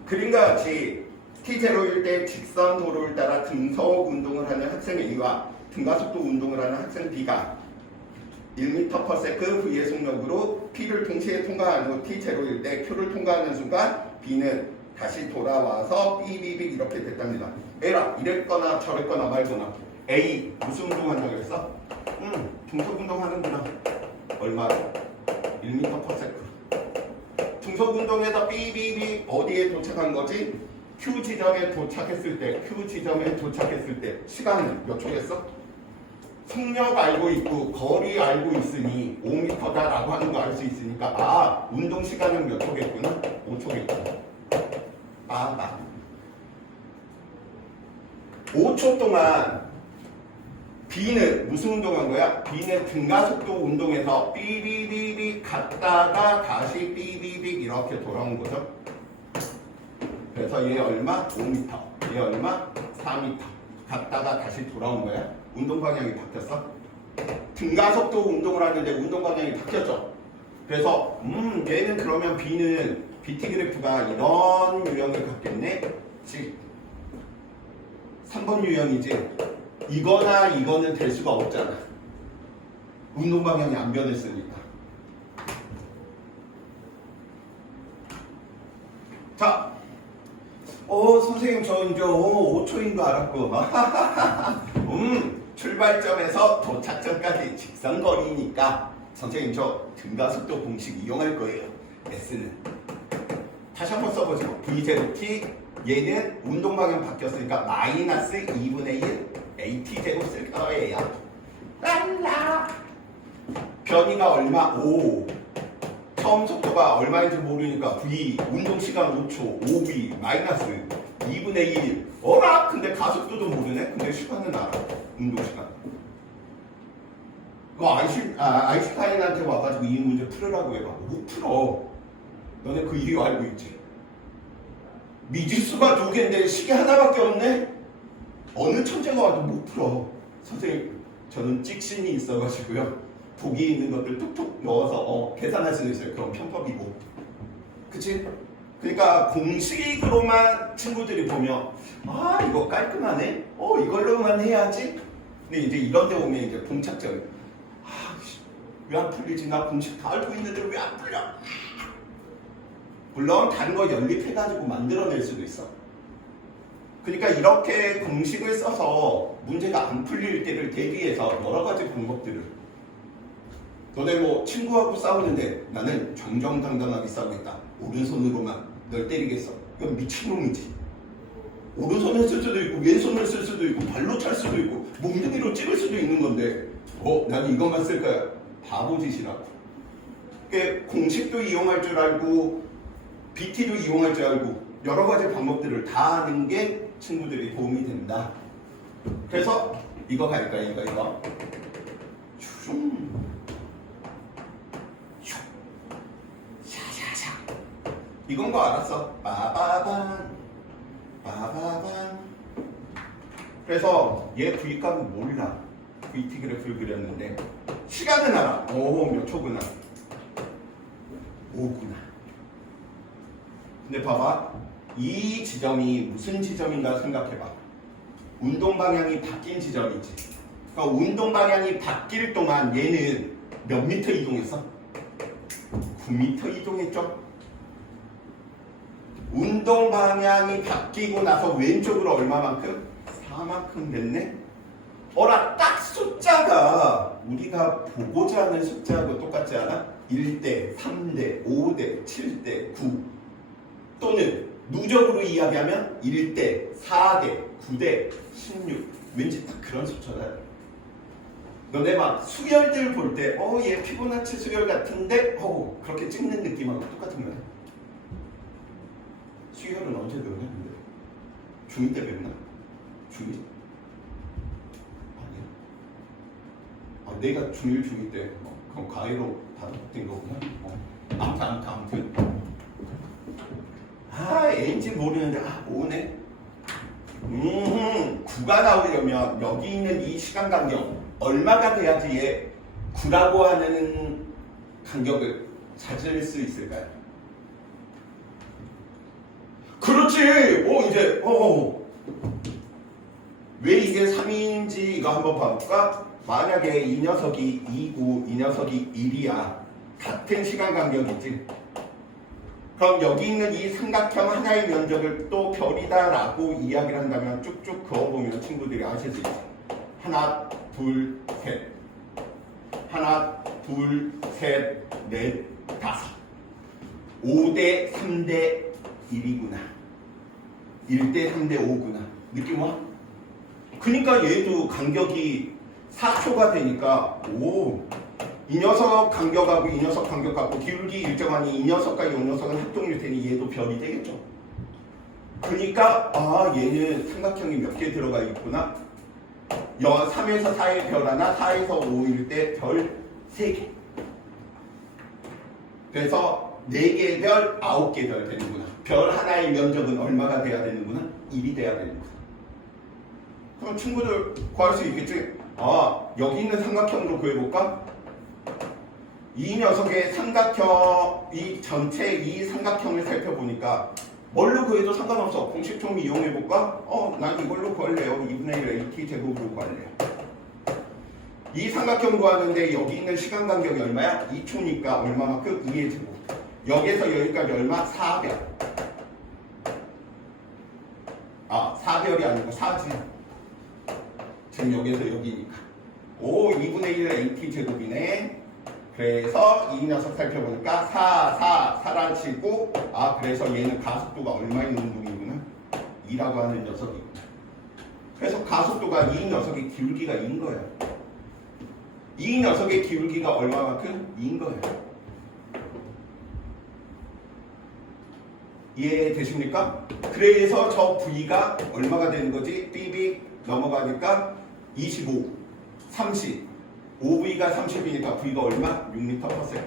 그림과 같이 T0일 때 직선 도로를 따라 등속 운동을 하는 학생 A와 등가속도 운동을 하는 학생 B가 1m/s V의 속력으로 P를 동시에 통과한 후 T0일 때 Q를 통과하는 순간 B는 다시 돌아와서 삐비빅 이렇게 됐답니다. 에라 이랬거나 저랬거나 말거나. A 무슨 운동한다고 했어? 중속운동 하는구나. 얼마로? 1m/s. 중속운동에서 삐비빅 어디에 도착한 거지? Q 지점에 도착했을 때 시간은 몇 초겠어? 속력 알고 있고 거리 알고 있으니 5m다라고 하는 거 알 수 있으니까 아 운동 시간은 몇 초겠구나? 5초겠구나. 아 5초 동안 B는 무슨 운동한 거야? B는 등가속도 운동에서 삐비비비 갔다가 다시 삐비비 이렇게 돌아온 거죠. 그래서 얘 얼마? 5m. 얘 얼마? 4m. 갔다가 다시 돌아온 거야. 운동 방향이 바뀌었어. 등가속도 운동을 하는데 운동 방향이 바뀌었죠. 그래서 얘는 그러면 B는 BT 그래프가 이런 유형을 갖겠네. 3번 유형이지. 이거나 이거는 될 수가 없잖아. 운동 방향이 안 변했으니까. 자, 선생님 저 이제 5초인 거 알았고 출발점에서 도착점까지 직선거리니까 선생님 저 등가속도 공식 이용할 거예요. S는 다시 한번 써보죠. V0t 얘는 운동 방향 바뀌었으니까 마이너스 2분의 1 AT 제곱 쓸 거예요. 랄라 변이가 얼마? 5 처음 속도가 얼마인지 모르니까 V 운동 시간 5초 5V 마이너스 2분의 1 어라? 근데 가속도도 모르네? 근데 시간은 알아. 운동 시간. 그거 아인슈타인한테 와가지고 이 문제 풀으라고 해봐. 못 풀어. 너네 그 이유 알고 있지? 미지수가 2개인데 시계 하나밖에 없네? 어느 천재가 와도 못 풀어. 선생님 저는 찍신이 있어가지고요. 보기 있는 것들 툭툭 넣어서 계산할 수 있어요. 그럼 편법이고. 그치? 그러니까 공식으로만 친구들이 보면 아 이거 깔끔하네? 이걸로만 해야지? 근데 이제 이런 데 오면 이제 봉착점이 왜 안 풀리지? 나 공식 다 알고 있는데 왜 안 풀려? 물론 다른 거 연립해가지고 만들어낼 수도 있어. 그러니까 이렇게 공식을 써서 문제가 안 풀릴 때를 대비해서 여러 가지 방법들을 너네 뭐 친구하고 싸우는데 나는 정정당당하게 싸우겠다. 오른손으로만 널 때리겠어. 이건 미친놈이지. 오른손을 쓸 수도 있고 왼손을 쓸 수도 있고 발로 찰 수도 있고 몽둥이로 찍을 수도 있는 건데 나는 이것만 쓸 거야. 바보짓이라고. 그러니까 공식도 이용할 줄 알고 BT도 이용할 줄 알고 여러 가지 방법들을 다 하는 게 친구들이 도움이 된다. 그래서 이거 갈까 이거 슝 샤샤샤 이건 거 알았어. 빠바방 그래서 얘 V값은 몰라. VT 그래프를 그렸는데 시간은 알아. 몇 초구나. 5구나. 근데 봐봐. 이 지점이 무슨 지점인가 생각해봐. 운동 방향이 바뀐 지점이지. 그러니까 운동 방향이 바뀔 동안 얘는 몇 미터 이동했어? 9m 이동했죠? 운동 방향이 바뀌고 나서 왼쪽으로 얼마만큼? 4만큼 됐네? 딱 숫자가 우리가 보고자 하는 숫자하고 똑같지 않아? 1대, 3대, 5대, 7대, 9 또는 누적으로 이야기하면 1대, 4대, 9대, 16 왠지 딱 그런 숫자다. 너네 막 수열들 볼 때 얘 피보나치 수열 같은데 그렇게 찍는 느낌하고 똑같은 거야. 수열은 언제 배우냐? 중2 때 배우나? 중2? 아니야. 내가 중1, 중2 때 그럼 과외로 받아된 거구나. 아무튼 왠지 모르는데 오네. 9가 나오려면 여기 있는 이 시간 간격 얼마가 돼야지 얘 9라고 하는 간격을 찾을 수 있을까요? 그렇지. 이제 왜 이게 3인지 이거 한번 봐볼까? 만약에 이 녀석이 2고 이 녀석이 1이야. 같은 시간 간격이지. 그럼 여기 있는 이 삼각형 하나의 면적을 또 별이다라고 이야기를 한다면 쭉쭉 그어보면 친구들이 아실 수 있어. 하나, 둘, 셋. 하나, 둘, 셋, 넷, 다섯. 5대 3대 1이구나. 1대 3대 5구나. 느낌 와? 그러니까 얘도 간격이 4초가 되니까 이 녀석 간격하고 이 녀석 간격하고 기울기 일정하니 이 녀석과 이 녀석은 합동일 테니 얘도 별이 되겠죠. 그러니까 얘는 삼각형이 몇 개 들어가 있구나. 3에서 4의 별 하나, 4에서 5일 때 별 3개. 그래서 4개의 별, 9개 별 되는구나. 별 하나의 면적은 얼마가 돼야 되는구나? 1이 돼야 되는구나. 그럼 친구들 구할 수 있겠지? 여기 있는 삼각형으로 구해볼까? 이 녀석의 삼각형, 이 전체 이 삼각형을 살펴보니까 뭘로 구해도 상관없어. 공식 좀 이용해볼까? 난 이걸로 구할래요. 2분의 1 AT 제곱으로 구할래요. 이 삼각형 구하는데 여기 있는 시간 간격이 얼마야? 2초니까 얼마만큼? 2의 제곱. 여기에서 여기까지 얼마? 4별. 4별이 아니고 4지. 지금 여기에서 여기니까. 2분의 1 AT 제곱이네. 그래서 이 녀석 살펴보니까 4라치고 그래서 얘는 가속도가 얼마 있는 운동이구나? 2라고 하는 녀석이구나. 그래서 가속도가 이 녀석의 기울기가 2인 거야. 이 녀석의 기울기가 얼마만큼? 2인 거야. 이해되십니까? 그래서 저 V가 얼마가 되는 거지? 삐빅 넘어가니까 25, 30 5V가 30이니까 V가 얼마? 6m/s.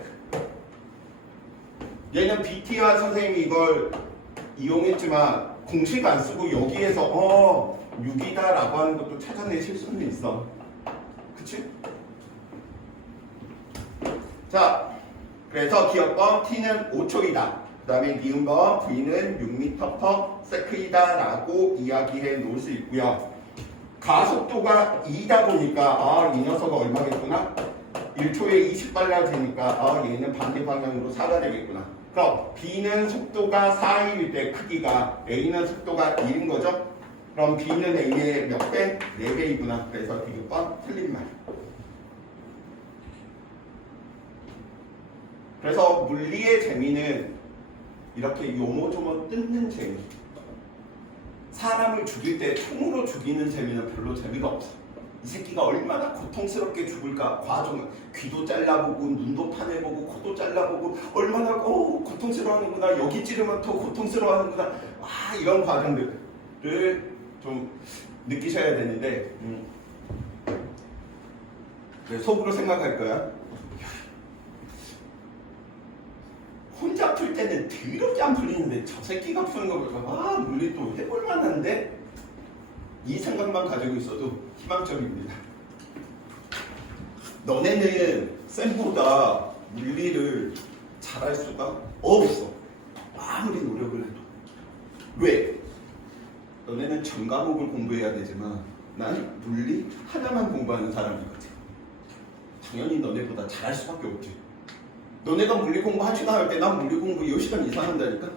얘는 BT와 선생님이 이걸 이용했지만 공식 안 쓰고 여기에서 6이다 라고 하는 것도 찾아내실 수는 있어. 그치? 자, 그래서 기억번 T는 5초이다. 그 다음에 니은번 V는 6m/s이다 라고 이야기해 놓을 수 있고요. 가속도가 2다 보니까 이 녀석은 얼마겠구나? 1초에 20발라 되니까 얘는 반대 방향으로 4가 되겠구나. 그럼 B는 속도가 4일 때 크기가 A는 속도가 1인 거죠? 그럼 B는 A의 몇 배? 4배이구나. 그래서 디귿번 틀린 말. 그래서 물리의 재미는 이렇게 요모조모 뜯는 재미. 사람을 죽일 때 총으로 죽이는 재미는 별로 재미가 없어. 이 새끼가 얼마나 고통스럽게 죽을까. 과정을 귀도 잘라보고 눈도 파내보고 코도 잘라보고 얼마나 고통스러워하는구나. 여기 찌르면 더 고통스러워하는구나. 이런 과정들을 좀 느끼셔야 되는데 속으로 생각할 거야. 혼자 풀 때는 더럽게 안 풀리는데 저 새끼가 푸는 거 보니까 물리 또 해볼 만한데? 이 생각만 가지고 있어도 희망적입니다. 너네는 쌤보다 물리를 잘할 수가 없어. 아무리 노력을 해도. 왜? 너네는 전 과목을 공부해야 되지만 난 물리 하나만 공부하는 사람이거든. 당연히 너네보다 잘할 수밖에 없지. 너네가 물리 공부 1시간 할 때 난 물리 공부 10시간 이상 한다니까?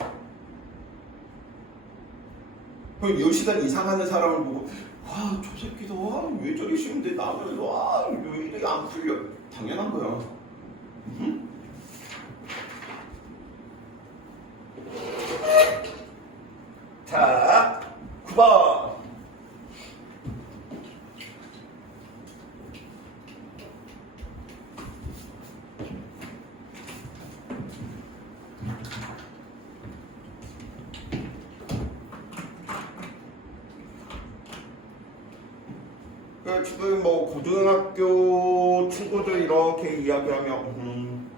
그럼 10시간 이상 하는 사람을 보고 저 새끼도 왜 저리 쉬운데 나는 왜 이렇게 안 풀려? 당연한 거야. 자, 9번. 지금 고등학교 친구들 이렇게 이야기하면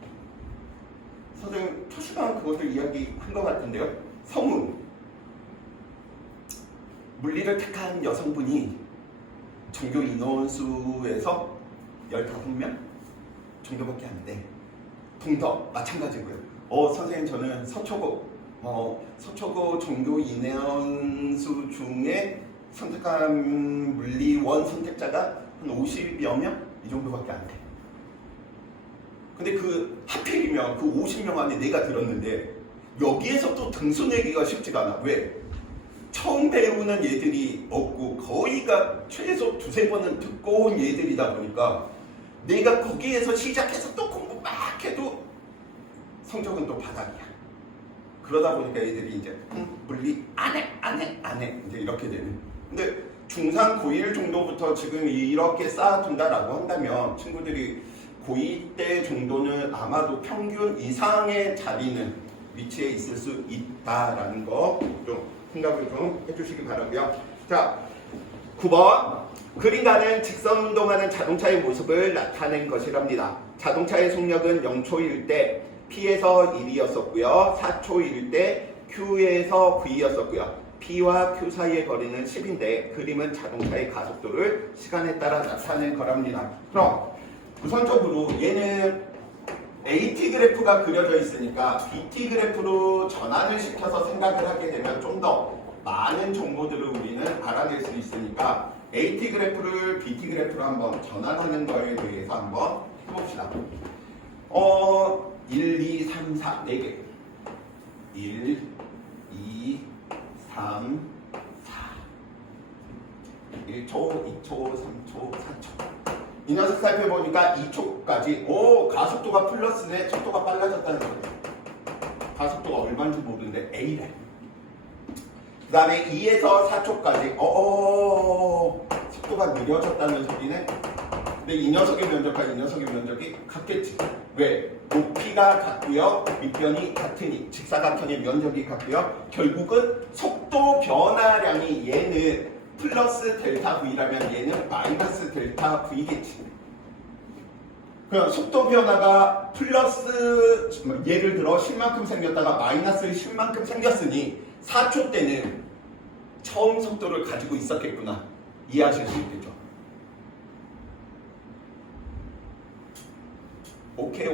선생님 첫 시간 그것을 이야기한 것 같은데요. 성운. 물리를 택한 여성분이 전교 인원수에서 15명 정도밖에 안 돼. 동덕 마찬가지고요. 선생님 저는 서초고 전교 인원수 중에 선택한 물리원 선택자가 한 50여 명 이 정도밖에 안 돼. 근데 그 하필이면 그 50명 안에 내가 들었는데 여기에서 또 등수 내기가 쉽지가 않아. 왜? 처음 배우는 얘들이 없고 거의가 최소 두세 번은 듣고 온 얘들이다 보니까 내가 거기에서 시작해서 또 공부 막 해도 성적은 또 바닥이야. 그러다 보니까 애들이 이제 물리 안 해 이제 이렇게 되는. 근데 중3 고1 정도부터 지금 이렇게 쌓아둔다라고 한다면 친구들이 고2 때 정도는 아마도 평균 이상의 자리는 위치에 있을 수 있다라는 거 좀 생각을 좀 해주시기 바라고요. 자, 9번 그림가는 직선 운동하는 자동차의 모습을 나타낸 것이랍니다. 자동차의 속력은 0초일 때 P에서 1이었었고요. 4초일 때 Q에서 V였었고요. P와 Q 사이의 거리는 10인데 그림은 자동차의 가속도를 시간에 따라 나타낸 거랍니다. 그럼 우선적으로 얘는 AT 그래프가 그려져 있으니까 BT 그래프로 전환을 시켜서 생각을 하게 되면 좀 더 많은 정보들을 우리는 알아낼 수 있으니까 AT 그래프를 BT 그래프로 한번 전환하는 거에 대해서 한번 해봅시다. 1, 2, 3, 4, 4개. 1, 2, 3, 4. 1초, 2초, 3초, 4초. 이 녀석 살펴보니까 2초까지 가속도가 플러스네. 속도가 빨라졌다는 거예요. 가속도가 얼마인지 모르는데 A래. 그 다음에 2에서 4초까지 속도가 느려졌다는 소리네. 근데 이 녀석의 면적과 이 녀석의 면적이 같겠지. 왜? 높이가 같고요. 밑변이 같으니 직사각형의 면적이 같고요. 결국은 속도 변화량이 얘는 플러스 델타 V라면 얘는 마이너스 델타 V겠지. 그럼 속도 변화가 플러스 예를 들어 10만큼 생겼다가 마이너스 10만큼 생겼으니 4초 때는 처음 속도를 가지고 있었겠구나. 이해하실 수 있겠죠. 오케이.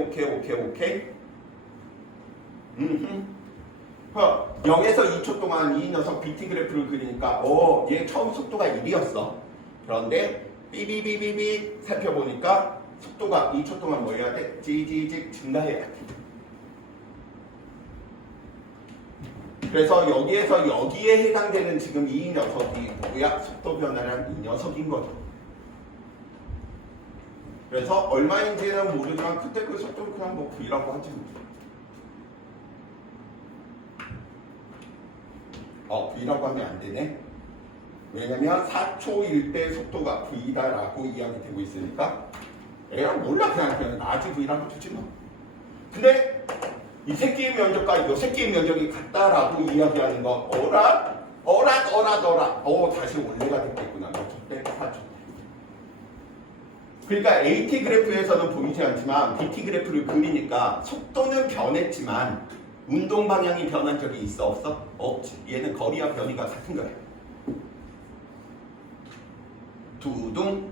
0에서 2초 동안 이 녀석 BT 그래프를 그리니까 얘 처음 속도가 1이었어. 그런데 삐비비비비 살펴보니까 속도가 2초 동안 뭐 해야 돼? 지지직 증가해야 돼. 그래서 여기에서 여기에 해당되는 지금 이 녀석이 누구야? 속도 변화량 이 녀석인 거죠. 그래서 얼마인지는 모르지만 그때 그 속도를 그냥 뭐 V라고 하지 뭐. V라고 하면 안 되네. 왜냐면 4초일 때 속도가 V다라고 이야기되고 있으니까 애가 몰라 그냥 나지 V라고 두지 뭐. 근데 이 새끼의 면적과 이 새끼의 면적이 같다라고 이야기하는 거 어라 다시 원래가 됐겠구나. 몇 초 때? 4초 때. 그러니까 AT 그래프에서는 보이지 않지만 BT 그래프를 그리니까 속도는 변했지만 운동 방향이 변한 적이 있어 없어? 없지. 얘는 거리와 변이가 같은 거야. 두둥.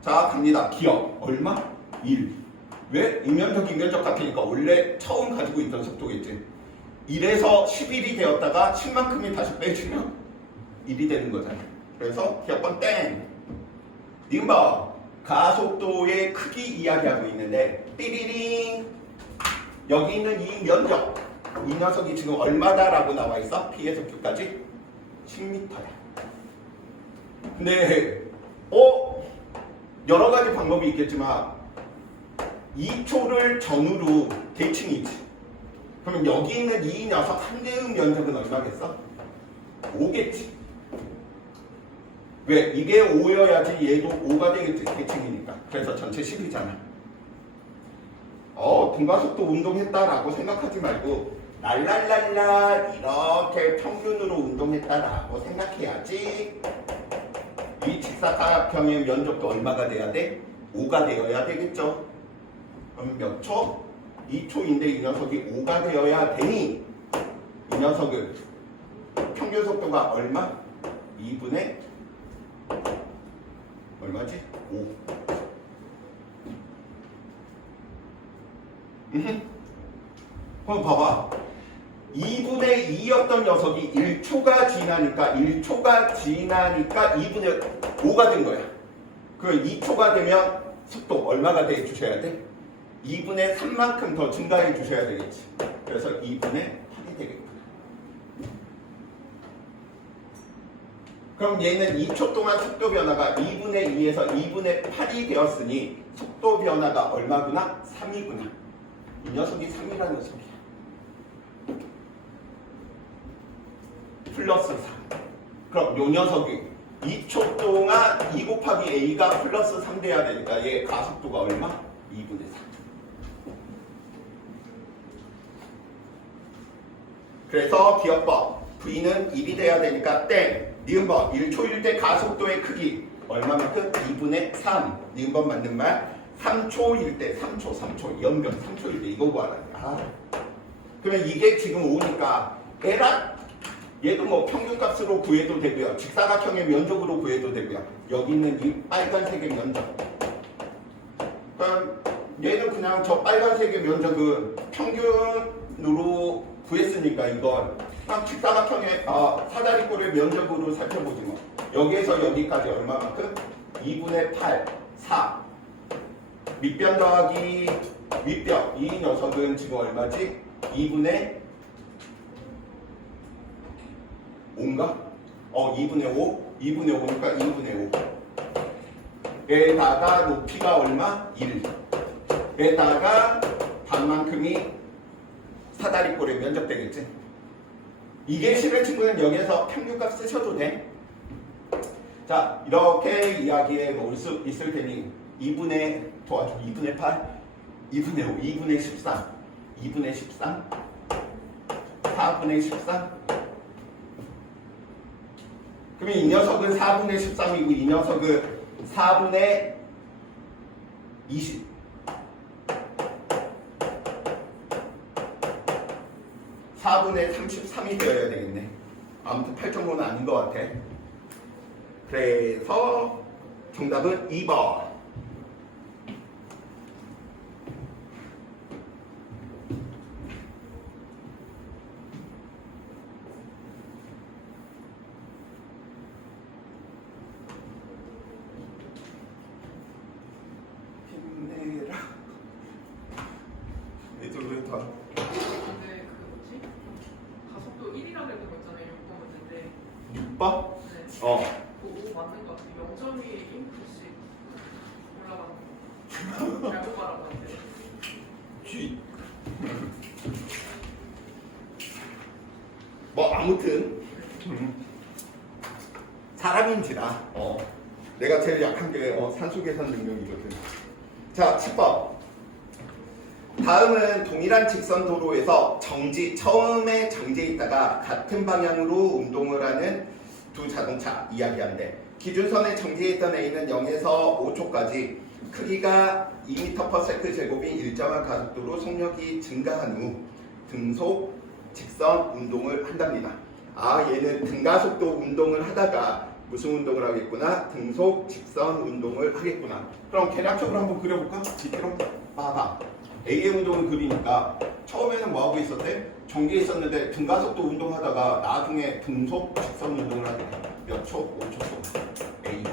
자 갑니다. 기억 얼마? 1. 왜? 이면적 이면적 같으니까 원래 처음 가지고 있던 속도겠지. 1에서 11이 되었다가 10만큼이 다시 빼주면 1이 되는 거잖아. 그래서 기억번 땡. 니은봐 가속도의 크기 이야기하고 있는데 삐리링 여기 있는 이 면적 이 녀석이 지금 얼마다라고 나와 있어? P에서 Q까지 10m야. 근데 여러 가지 방법이 있겠지만 2초를 전후로 대칭이지. 그러면 여기 있는 이 녀석 한 개의 면적은 얼마겠어? 5겠지. 왜? 이게 5여야지 얘도 5가 되겠지. 대칭이니까. 그래서 전체 10이잖아. 등가속도 운동했다라고 생각하지 말고 랄랄랄라 이렇게 평균으로 운동했다라고 생각해야지. 이 직사각형의 면적도 얼마가 돼야 돼? 5가 되어야 되겠죠. 그럼 몇 초? 2초인데 이 녀석이 5가 되어야 되니 이 녀석은 평균 속도가 얼마? 2분의 얼마지? 5. 그럼 봐봐. 2분의 2였던 녀석이 1초가 지나니까 2분의 5가 된 거야. 그 2초가 되면 속도 얼마가 돼 주셔야 돼? 2분의 3만큼 더 증가해 주셔야 되겠지. 그래서 2분의 8이 되겠구나. 그럼 얘는 2초 동안 속도 변화가 2분의 2에서 2분의 8이 되었으니 속도 변화가 얼마구나? 3이구나. 이 녀석이 3이라는 소리야. 플러스 3. 그럼 요 녀석이 2초 동안 2 곱하기 a가 플러스 3 돼야 되니까 얘 가속도가 얼마? 2분의 3. 그래서 기억법 V는 1이 돼야 되니까 땡. 니은번 1초일 때 가속도의 크기 얼마만큼? 2분의 3. 니은번 맞는 말. 3초일 때 3초 연변 3초일 때 이거 구하라. 그러면 이게 지금 5니까 에라 얘도 뭐 평균값으로 구해도 되고요. 직사각형의 면적으로 구해도 되고요. 여기 있는 이 빨간색의 면적. 그럼 얘는 그냥 저 빨간색의 면적은 평균으로 구했으니까 이건 그냥 직사각형의 사다리꼴의 면적으로 살펴보지 뭐. 여기에서 여기까지 얼마만큼? 2분의 8, 4. 밑변 더하기 윗변. 이 녀석은 지금 얼마지? 2분의 5인가? 2분의 5? 2분의 5니까 2분의 5. 에다가 높이가 얼마? 1. 에다가 반만큼이 사다리꼴의 면적 되겠지? 이게 싫은 친구는 여기에서 평균값 쓰셔도 돼. 자, 이렇게 이야기해 볼 수 있을 테니 2분의 도와줘. 2분의 8, 2분의 5, 2분의 13, 2분의 13, 4분의 13. 그러면 이 녀석은 4분의 13이고 이 녀석은 4분의 20. (4분의 33이) 되어야 되겠네. 아무튼 8.5는 아닌 것 같아. 그래서 정답은 2번. 힘내라. 이쪽으로 더. 근데 그 뭐지? 가속도 1이라고 했던 거 있잖아요. 6번 문제인데. 6번? 네. 그 5 맞는 것 같아요. 0.2 인풋씩 올라가는 거. 잘못 말한 것 같아요. G. 뭐 아무튼 사람인지라 내가 제일 약한 게 산수 계산 능력이거든. 자, 10번. 다음은 동일한 직선 도로에서 처음에 정지해 있다가 같은 방향으로 운동을 하는 두 자동차 이야기한대. 기준선에 정지해 있던 A는 0에서 5초까지 크기가 2m/s 제곱인 일정한 가속도로 속력이 증가한 후 등속 직선 운동을 한답니다. 얘는 등가속도 운동을 하다가 무슨 운동을 하겠구나? 등속 직선 운동을 하겠구나. 그럼 개략적으로 한번 그려볼까? 지표로 봐봐. A의 운동을 그리니까 처음에는 뭐 하고 있었대? 정지해 있었는데 등가속도 운동하다가 나중에 등속 직선 운동을 하게 돼. 몇 초? 5초 동안. A.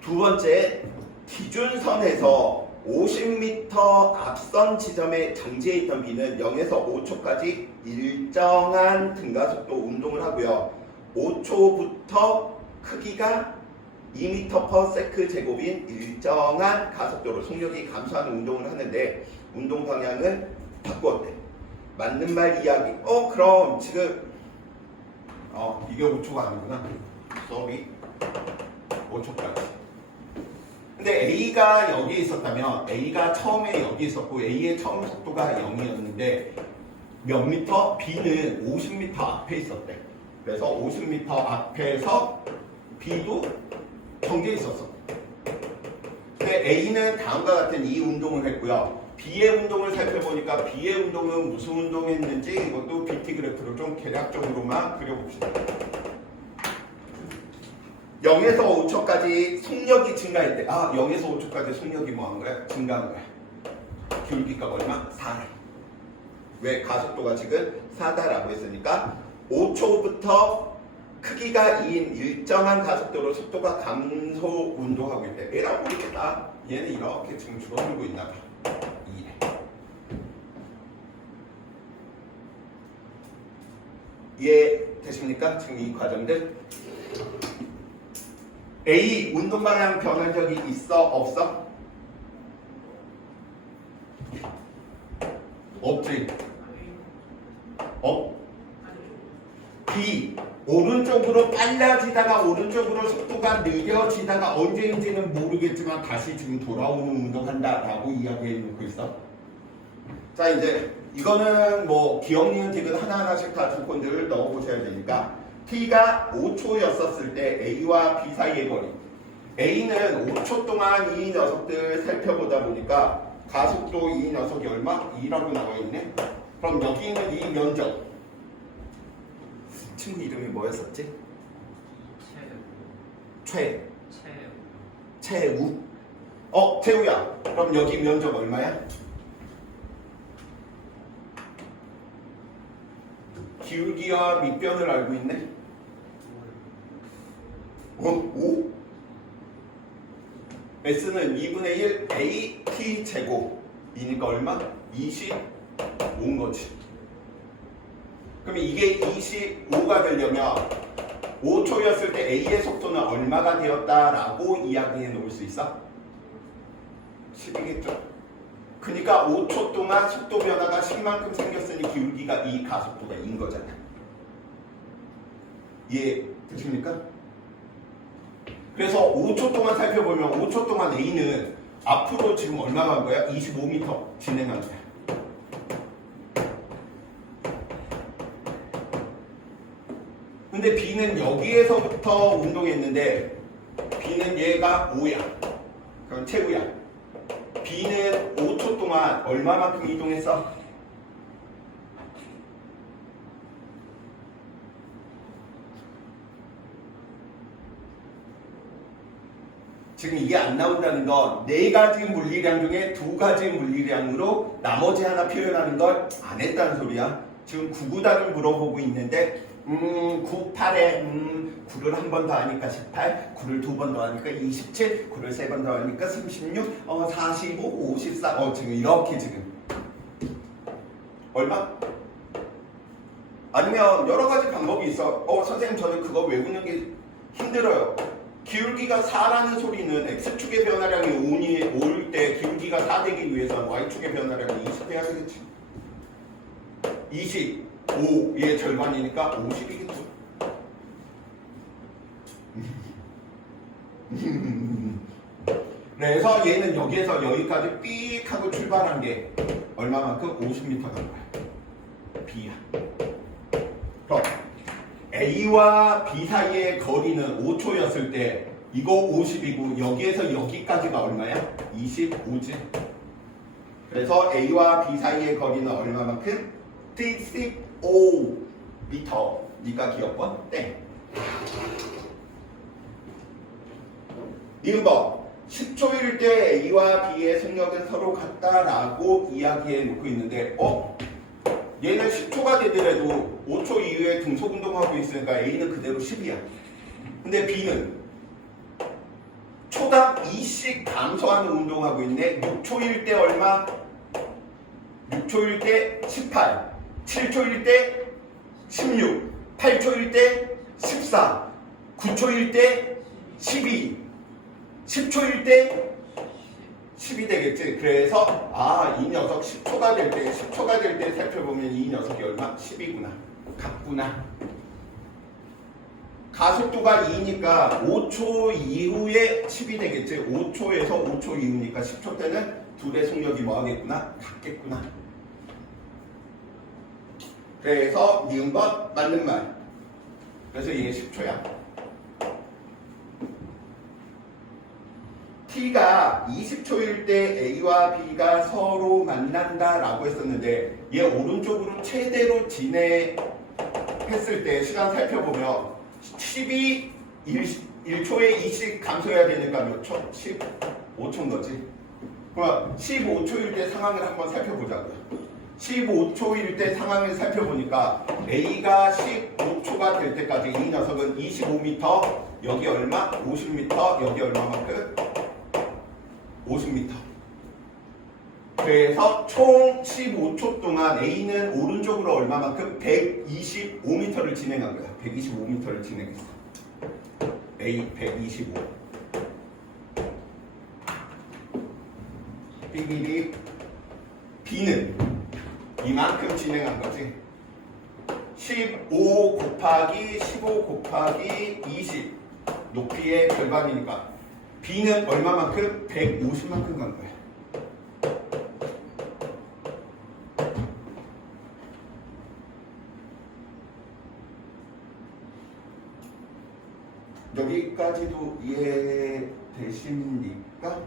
두 번째, 기준선에서 50m 앞선 지점에 정지해 있던 B는 0에서 5초까지 일정한 등가속도 운동을 하고요. 5초부터 크기가 2m/s 제곱인 일정한 가속도로 속력이 감소하는 운동을 하는데 운동 방향은 바꾸었대. 맞는 말 이야기. 그럼 지금 이게 5초가 아니구나. sorry. 5초까지. 근데 A가 여기에 있었다면 A가 처음에 여기 있었고 A의 처음 속도가 0이었는데 몇 미터? B는 50m 앞에 있었대. 그래서 50m 앞에서 B도 정지해 있었어. 근데 A는 다음과 같은 이 운동을 했고요. B의 운동을 살펴보니까 B의 운동은 무슨 운동했는지 이것도 BT 그래프로 좀 개략적으로만 그려봅시다. 0에서 5초까지 속력이 증가했대. 0에서 5초까지 속력이 뭐 한 거야? 증가한 거야. 기울기가 얼마? 4래. 왜? 가속도가 지금 4다라고 했으니까 5초부터 크기 t가 2인 일정한 가속도로 속도가 감소 운동하고 있대. 얘랑 모르겠다. 얘는 이렇게 지금 줄어들고 있나 봐. 2래. 이해 되십니까? 지금 이 과정들. A 운동 방향 변한 적이 있어? 없어? 없지. B 오른쪽으로 빨라지다가 오른쪽으로 속도가 느려지다가 언제인지는 모르겠지만 다시 지금 돌아오는 운동한다라고 이야기해 놓고 있어. 자, 이제 이거는 뭐 기억, 니은, 디귿 하나하나씩 다 조건들을 넣어보셔야 되니까 T가 5초였었을 때 A와 B 사이의 거리. A는 5초 동안 이 녀석들 살펴보다 보니까 가속도 이 녀석이 얼마? 2라고 나와 있네. 그럼 여기 있는 이 면적. 친구 이름이 뭐였었지? 최우. 태우야. 그럼 여기 면적 얼마야? 기울기와 밑변을 알고 있네. 5? S는 2분의 1 AT 제곱이니까 얼마? 25인 거지. 그럼 이게 25가 되려면 5초였을 때 A의 속도는 얼마가 되었다라고 이야기해 놓을 수 있어? 10이겠죠. 그러니까 5초 동안 속도 변화가 10만큼 생겼으니 기울기가 이 가속도가 인 거잖아. 이해 되십니까? 그래서 5초 동안 살펴보면 5초 동안 A는 앞으로 지금 얼마 간 거야? 25m 진행한 거야. 근데 B는 여기에서부터 운동했는데 B는 얘가 5야. 그럼 최우야. B는 5초 동안 얼마만큼 이동했어? 지금 이게 안 나온다는 건 4가지 물리량 중에 2가지 물리량으로 나머지 하나 표현하는 걸 안 했다는 소리야. 지금 9구단을 물어보고 있는데 9, 8에 9를 한 번 더 하니까 18, 9를 2번 더 하니까 27, 9를 3번 더 하니까 36, 45, 54 지금 이렇게 지금 얼마? 아니면 여러 가지 방법이 있어. 선생님 저는 그거 외우는 게 힘들어요. 기울기가 4라는 소리는 X축의 변화량이 5일 때 기울기가 4 되기 위해서는 Y축의 변화량이 20 돼야 되겠지. 25의 절반이니까 50이겠죠. 그래서 얘는 여기에서 여기까지 삑 하고 출발한 게 얼마만큼? 50m 간 거야. B야. 그럼 A와 B 사이의 거리는 5초였을 때 이거 50이고 여기에서 여기까지가 얼마야? 25지. 그래서 A와 B 사이의 거리는 얼마만큼? 35m. 니가 기억번? 땡. 이번 10초일 때 A와 B의 속력은 서로 같다라고 이야기해 놓고 있는데 얘는 10초가 되더라도 5초 이후에 등속 운동하고 있으니까 A는 그대로 10이야. 근데 B는 초당 2씩 감소하는 운동하고 있네. 6초일 때 얼마? 6초일 때 18, 7초일 때 16, 8초일 때 14, 9초일 때 12, 10초일 때 10이 되겠지. 그래서 이 녀석 10초가 될 때 살펴보면 이 녀석이 얼마? 10이구나. 같구나. 가속도가 2니까 5초 이후에 10이 되겠지. 5초에서 5초 이후니까 10초 때는 둘의 속력이 뭐 하겠구나? 같겠구나. 그래서 니은 것 맞는 말. 그래서 얘 10초야. T가 20초일 때 A와 B가 서로 만난다라고 했었는데 얘 오른쪽으로 최대로 진행했을 때 시간 살펴보면 10이 1초에 2씩 감소해야 되니까 몇 초? 15초인 거지. 그럼 15초일 때 상황을 한번 살펴보자고요. 15초일 때 상황을 살펴보니까 A가 15초가 될 때까지 이 녀석은 25m, 여기 얼마? 50m, 여기 얼마만큼? 50m. 그래서 총 15초 동안 A는 오른쪽으로 얼마만큼? 125m를 진행한 거야. 125m를 진행했어. A 125. 삐비리. B는 이만큼 진행한 거지. 15 곱하기 15 곱하기 20 높이의 절반이니까 B는 얼마만큼? 150만큼 간 거야. 여기까지도 이해되십니까?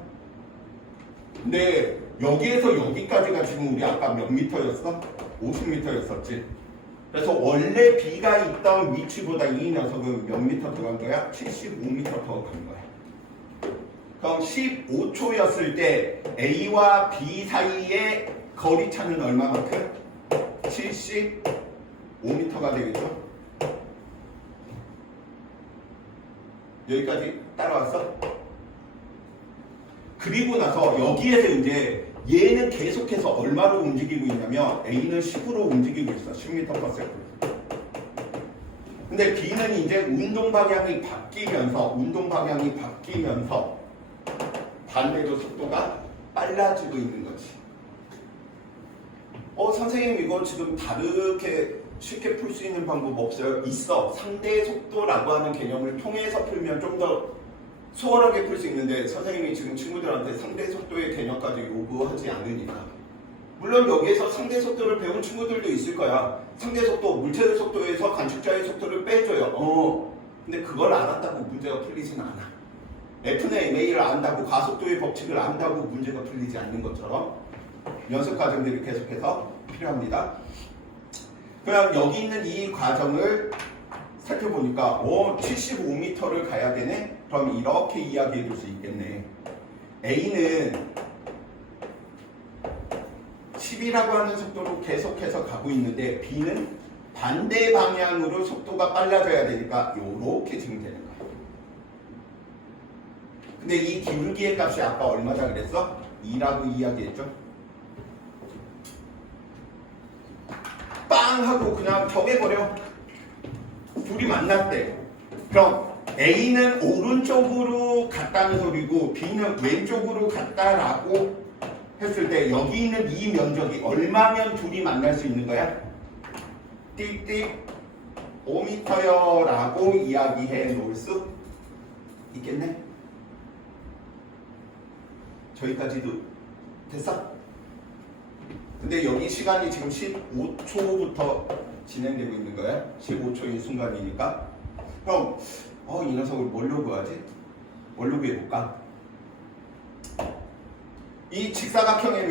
근데 여기에서 여기까지가 지금 우리 아까 몇 미터였어? 50m였었지. 그래서 원래 B가 있던 위치보다 이 녀석은 몇 미터 더 간 거야? 75m 더 간 거야. 그럼 15초였을 때 A와 B 사이의 거리차는 얼마만큼? 75m가 되겠죠? 여기까지 따라왔어? 그리고 나서 여기에서 이제 얘는 계속해서 얼마로 움직이고 있냐면 A는 10으로 움직이고 있어. 10m/s. 근데 B는 이제 운동 방향이 바뀌면서 반대로 속도가 빨라지고 있는 거지. 선생님 이거 지금 다르게 쉽게 풀 수 있는 방법 없어요? 있어. 상대 속도라고 하는 개념을 통해서 풀면 좀 더 수월하게 풀 수 있는데 선생님이 지금 친구들한테 상대 속도의 개념까지 요구하지 않으니까. 물론 여기에서 상대 속도를 배운 친구들도 있을 거야. 상대 속도, 물체의 속도에서 관측자의 속도를 빼줘요. 근데 그걸 알았다고 문제가 풀리진 않아. F는 MA를 안다고 가속도의 법칙을 안다고 문제가 풀리지 않는 것처럼 연습 과정들이 계속해서 필요합니다. 그럼 여기 있는 이 과정을 살펴보니까 75m를 가야 되네? 그럼 이렇게 이야기해 줄 수 있겠네. A는 10이라고 하는 속도로 계속해서 가고 있는데 B는 반대 방향으로 속도가 빨라져야 되니까 이렇게 지금 되는 거야. 근데 이 기울기의 값이 아까 얼마다 그랬어? 2라고 이야기했죠? 빵 하고 그냥 정해버려. 둘이 만났대. 그럼 A는 오른쪽으로 갔다는 소리고 B는 왼쪽으로 갔다라고 했을 때 여기 있는 이 면적이 얼마면 둘이 만날 수 있는 거야? 띡띡 5m요 라고 이야기해 놓을 수 있겠네? 저기까지도 됐어? 근데 여기 시간이 지금 15초부터 진행되고 있는 거야. 15초인 순간이니까. 그럼 이 녀석을 뭘로 구하지? 뭘로 구해볼까? 이 직사각형의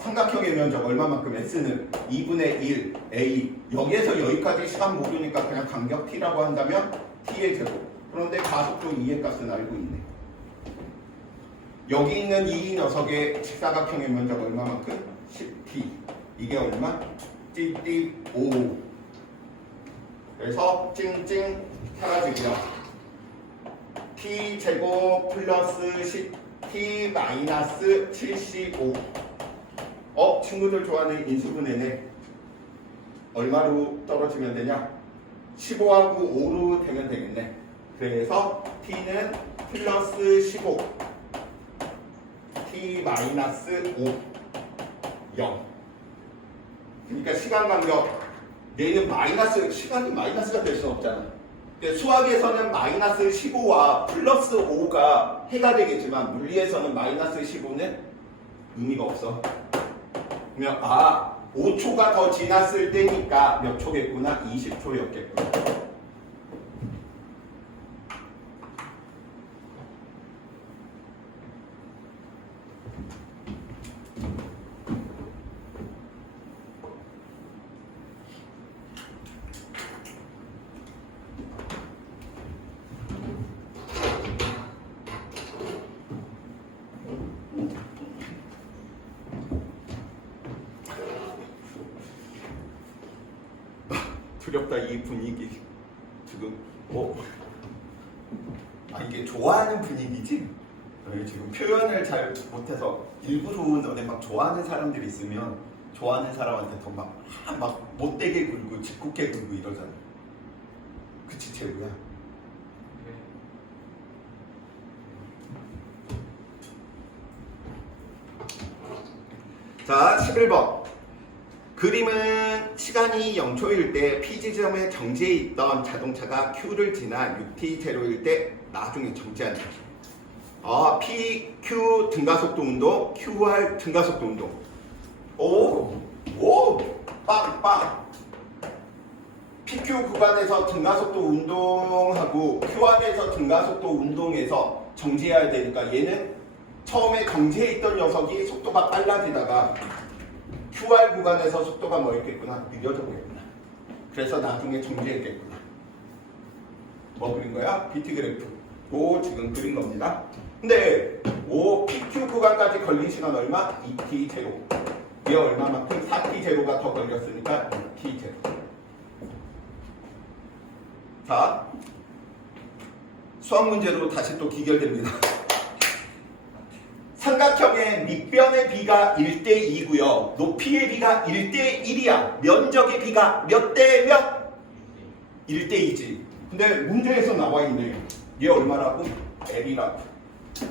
삼각형의 면적 얼마만큼? S는 2분의 1 A. 여기에서 여기까지 시간 모르니까 그냥 간격 T라고 한다면 T의 제곱. 그런데 가속도 2의 값은 알고 있네. 여기 있는 이 녀석의 직사각형의 면적 얼마만큼? 10T. 이게 얼마? 띠띠 5. 그래서 찡찡 사라지고요. T 제곱 플러스 10T 마이너스 75. 친구들 좋아하는 인수분해네. 얼마로 떨어지면 되냐? 15하고 5로 되면 되겠네. 그래서 T는 플러스 15 T 마이너스 5 0. 그러니까 시간 간격 얘는 시간이 마이너스가 될 수는 없잖아. 수학에서는 마이너스 15와 플러스 5가 해가 되겠지만 물리에서는 마이너스 15는 의미가 없어. 그러면 5초가 더 지났을 때니까 몇 초겠구나? 20초였겠구나. 두렵다 이 분위기 지금 이게 좋아하는 분위기지? 지금 표현을 잘 못해서 일부러 너네 막 좋아하는 사람들이 있으면 좋아하는 사람한테 더 막 못되게 굴고 짓궂게 굴고 이러잖아. 그치 재우야? 자 11번 그림은 시간이 0초일 때 P지점에 정지해 있던 자동차가 Q를 지나 6t0일 때 나중에 정지한다. PQ 등가속도 운동, QR 등가속도 운동. 빵빵. PQ 구간에서 등가속도 운동하고 QR에서 등가속도 운동에서 정지해야 되니까 얘는 처음에 정지해 있던 녀석이 속도가 빨라지다가 QR 구간에서 속도가 뭐였겠구나? 느려졌겠구나. 그래서 나중에 정지했겠구나. 뭐 그린 거야? BT 그래프. 지금 그린 겁니다. 근데 PQ 구간까지 걸린 시간 얼마? 2t 제로. 얘 얼마만큼? 4t 제로가 더 걸렸으니까 2t 제로. 자, 수학 문제로 다시 또 기결됩니다. 삼각형의 밑변의 비가 1대2고요. 높이의 비가 1대1이야. 면적의 비가 몇 대 몇? 1대2지. 근데 문제에서 나와 있네. 얘 얼마라고? L이라고.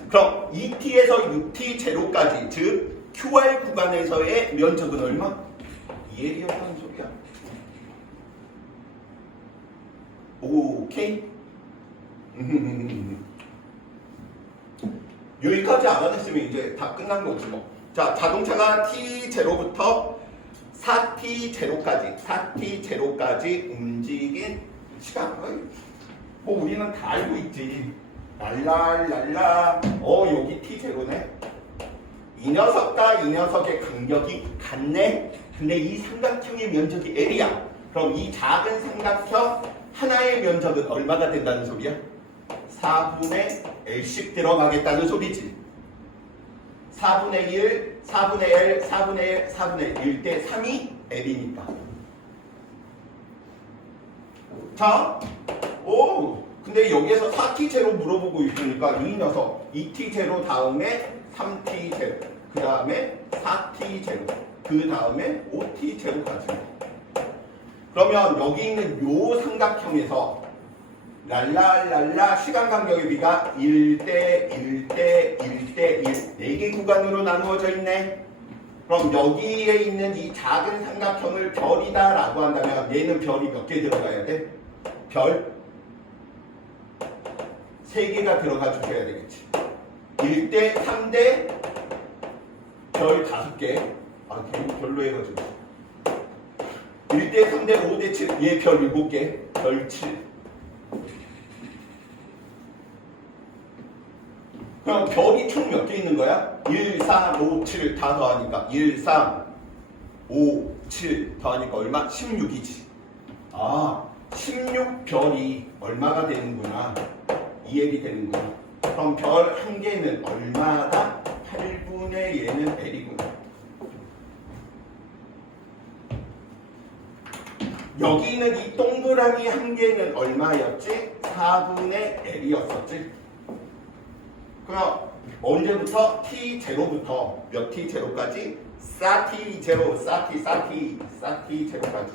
그럼 2t에서 6t 제로까지 즉 QR 구간에서의 면적은 얼마? 2L이었다는 소리야. 오케이? 여기까지 알아냈으면 이제 다 끝난 거지 뭐. 자, 자동차가 t0부터 4t0까지 움직인 시간. 우리는 다 알고 있지. 랄랄랄라. 여기 t0네. 이 녀석과 이 녀석의 간격이 같네. 근데 이 삼각형의 면적이 L이야. 그럼 이 작은 삼각형 하나의 면적은 얼마가 된다는 소리야? 4분의 L씩 들어가겠다는 소리지. 4분의 1, 4분의 L, 4분의 L, 4분의 1 대 3이 L이니까. 자, 근데 여기에서 4t 제로 물어보고 있으니까 이 녀석 2t 제로 다음에 3t 제로, 그 다음에 4t 제로, 그 다음에 5t 제로까지. 그러면 여기 있는 요 삼각형에서 랄랄랄라 시간 간격의 비가 1대 1대 1대 1 4개 구간으로 나누어져 있네. 그럼 여기에 있는 이 작은 삼각형을 별이다 라고 한다면 얘는 별이 몇 개 들어가야 돼? 별 3개가 들어가 주셔야 되겠지. 1대 3대 별 5개. 별로 해가지고 1대 3대 5대 7 얘 별 7개 별 7. 그럼 별이 총 몇 개 있는 거야? 1, 3, 5, 7 다 더하니까 1, 3, 5, 7 더하니까 얼마? 16이지. 16별이 얼마가 되는구나. 2L이 되는구나. 그럼 별 한 개는 얼마다? 8분의 얘는 L이구나. 여기 있는 이 동그라미 한 개는 얼마였지? 4분의 L이었었지. 그럼 언제부터? t0부터 몇 t0까지? 4t0, 4t0까지.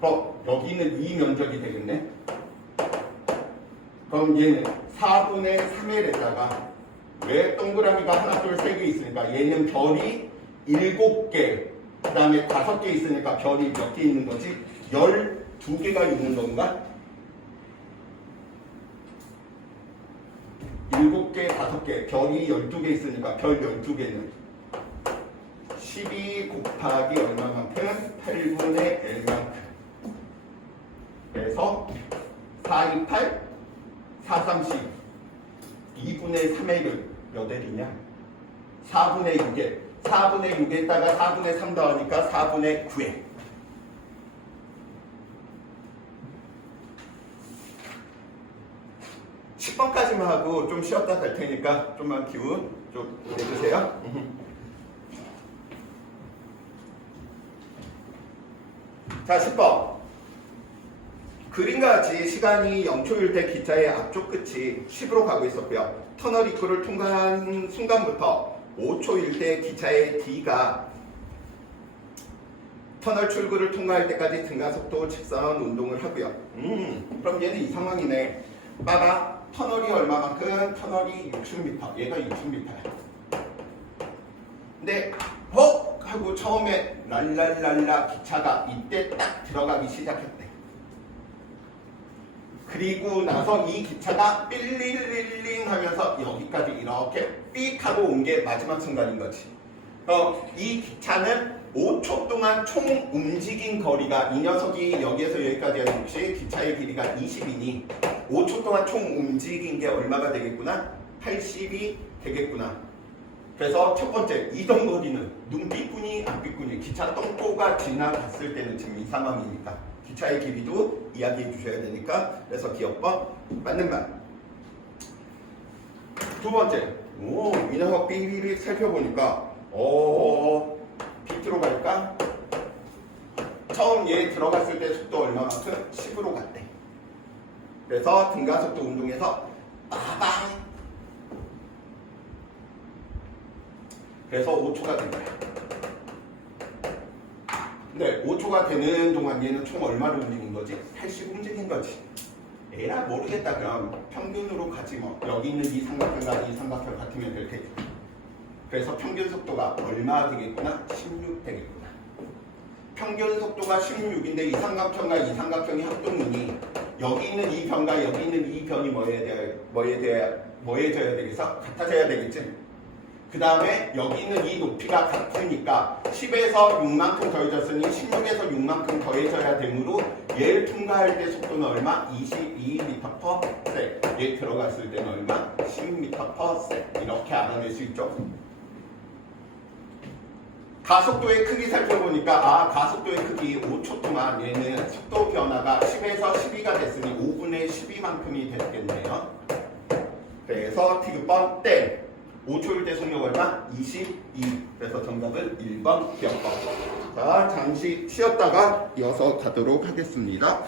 그럼 여기 있는 이 면적이 되겠네. 그럼 얘는 4분의 3L에다가 왜 동그라미가 하나, 둘, 세 개 있으니까 얘는 별이 7개, 그 다음에 5개 있으니까 별이 몇 개 있는 거지? 12개가 있는 건가? 7개, 5개, 별이 12개 있으니까 별 12개는 12 곱하기 얼마만큼? 8분의 L만큼. 그래서 4, 2, 8, 4, 3, 10 2분의 3L은 몇 L이냐? 4분의 6에 4분의 6에다가 4분의 3 더하니까 4분의 9에 10번까지만 하고 좀 쉬었다 갈 테니까 좀만 기운 좀 내주세요. 자, 10번. 그림과 같이 시간이 0초일 때 기차의 앞쪽 끝이 10으로 가고 있었고요. 터널 입구를 통과한 순간부터 5초일 때 기차의 D가 터널 출구를 통과할 때까지 등가속도 직선 운동을 하고요. 그럼 얘는 이 상황이네. 봐봐. 터널이 얼마만큼? 터널이 60m. 얘가 60m야. 근데 하고 처음에 랄랄랄라 기차가 이때 딱 들어가기 시작했대. 그리고 나서 이 기차가 삘링 하면서 여기까지 이렇게 삑 하고 온 게 마지막 순간인 거지. 이 기차는 5초 동안 총 움직인 거리가 이 녀석이 여기에서 여기까지 하는 것이 기차의 길이가 20이니 5초 동안 총 움직인 게 얼마가 되겠구나? 80이 되겠구나. 그래서 첫 번째 이동 거리는 눈빛뿐이 앞빛뿐이 기차 똥꼬가 지나갔을 때는 지금 이 상황이니까 기차의 길이도 이야기해 주셔야 되니까 그래서 기억법 맞는 말. 두 번째 이 녀석 삐리리 살펴보니까 비트로 갈까? 처음 얘 들어갔을 때 속도 얼마만큼? 10으로 갔대. 그래서 등가속도 운동에서 빠방 그래서 5초가 된 거야. 근데 5초가 되는 동안 얘는 총 얼마로 움직인 거지? 80 움직인 거지. 에라 모르겠다. 그럼 평균으로 가지 뭐. 여기 있는 이 삼각형과 이 삼각형 같으면 될 테지. 그래서 평균 속도가 얼마 되겠구나? 16 되겠구나. 평균 속도가 16인데 이 삼각형과 이 삼각형이 합동이니 여기 있는 이 변과 여기 있는 이 변이 뭐해져야 되겠어? 같아져야 되겠지. 그 다음에 여기 있는 이 높이가 같으니까 10에서 6만큼 더해졌으니 16에서 6만큼 더해져야 되므로 얘를 통과할 때 속도는 얼마? 22m/s. 얘 들어갔을 때는 얼마? 10m/s. 이렇게 알아낼 수 있죠. 가속도의 크기 살펴보니까 가속도의 크기 5초 동안 얘는 속도 변화가 10에서 12가 됐으니 5분의 12만큼이 됐겠네요. 그래서 티귿번 땡. 5초일 때 속력 얼마? 22. 그래서 정답은 1번 기억법. 자, 잠시 쉬었다가 이어서 가도록 하겠습니다.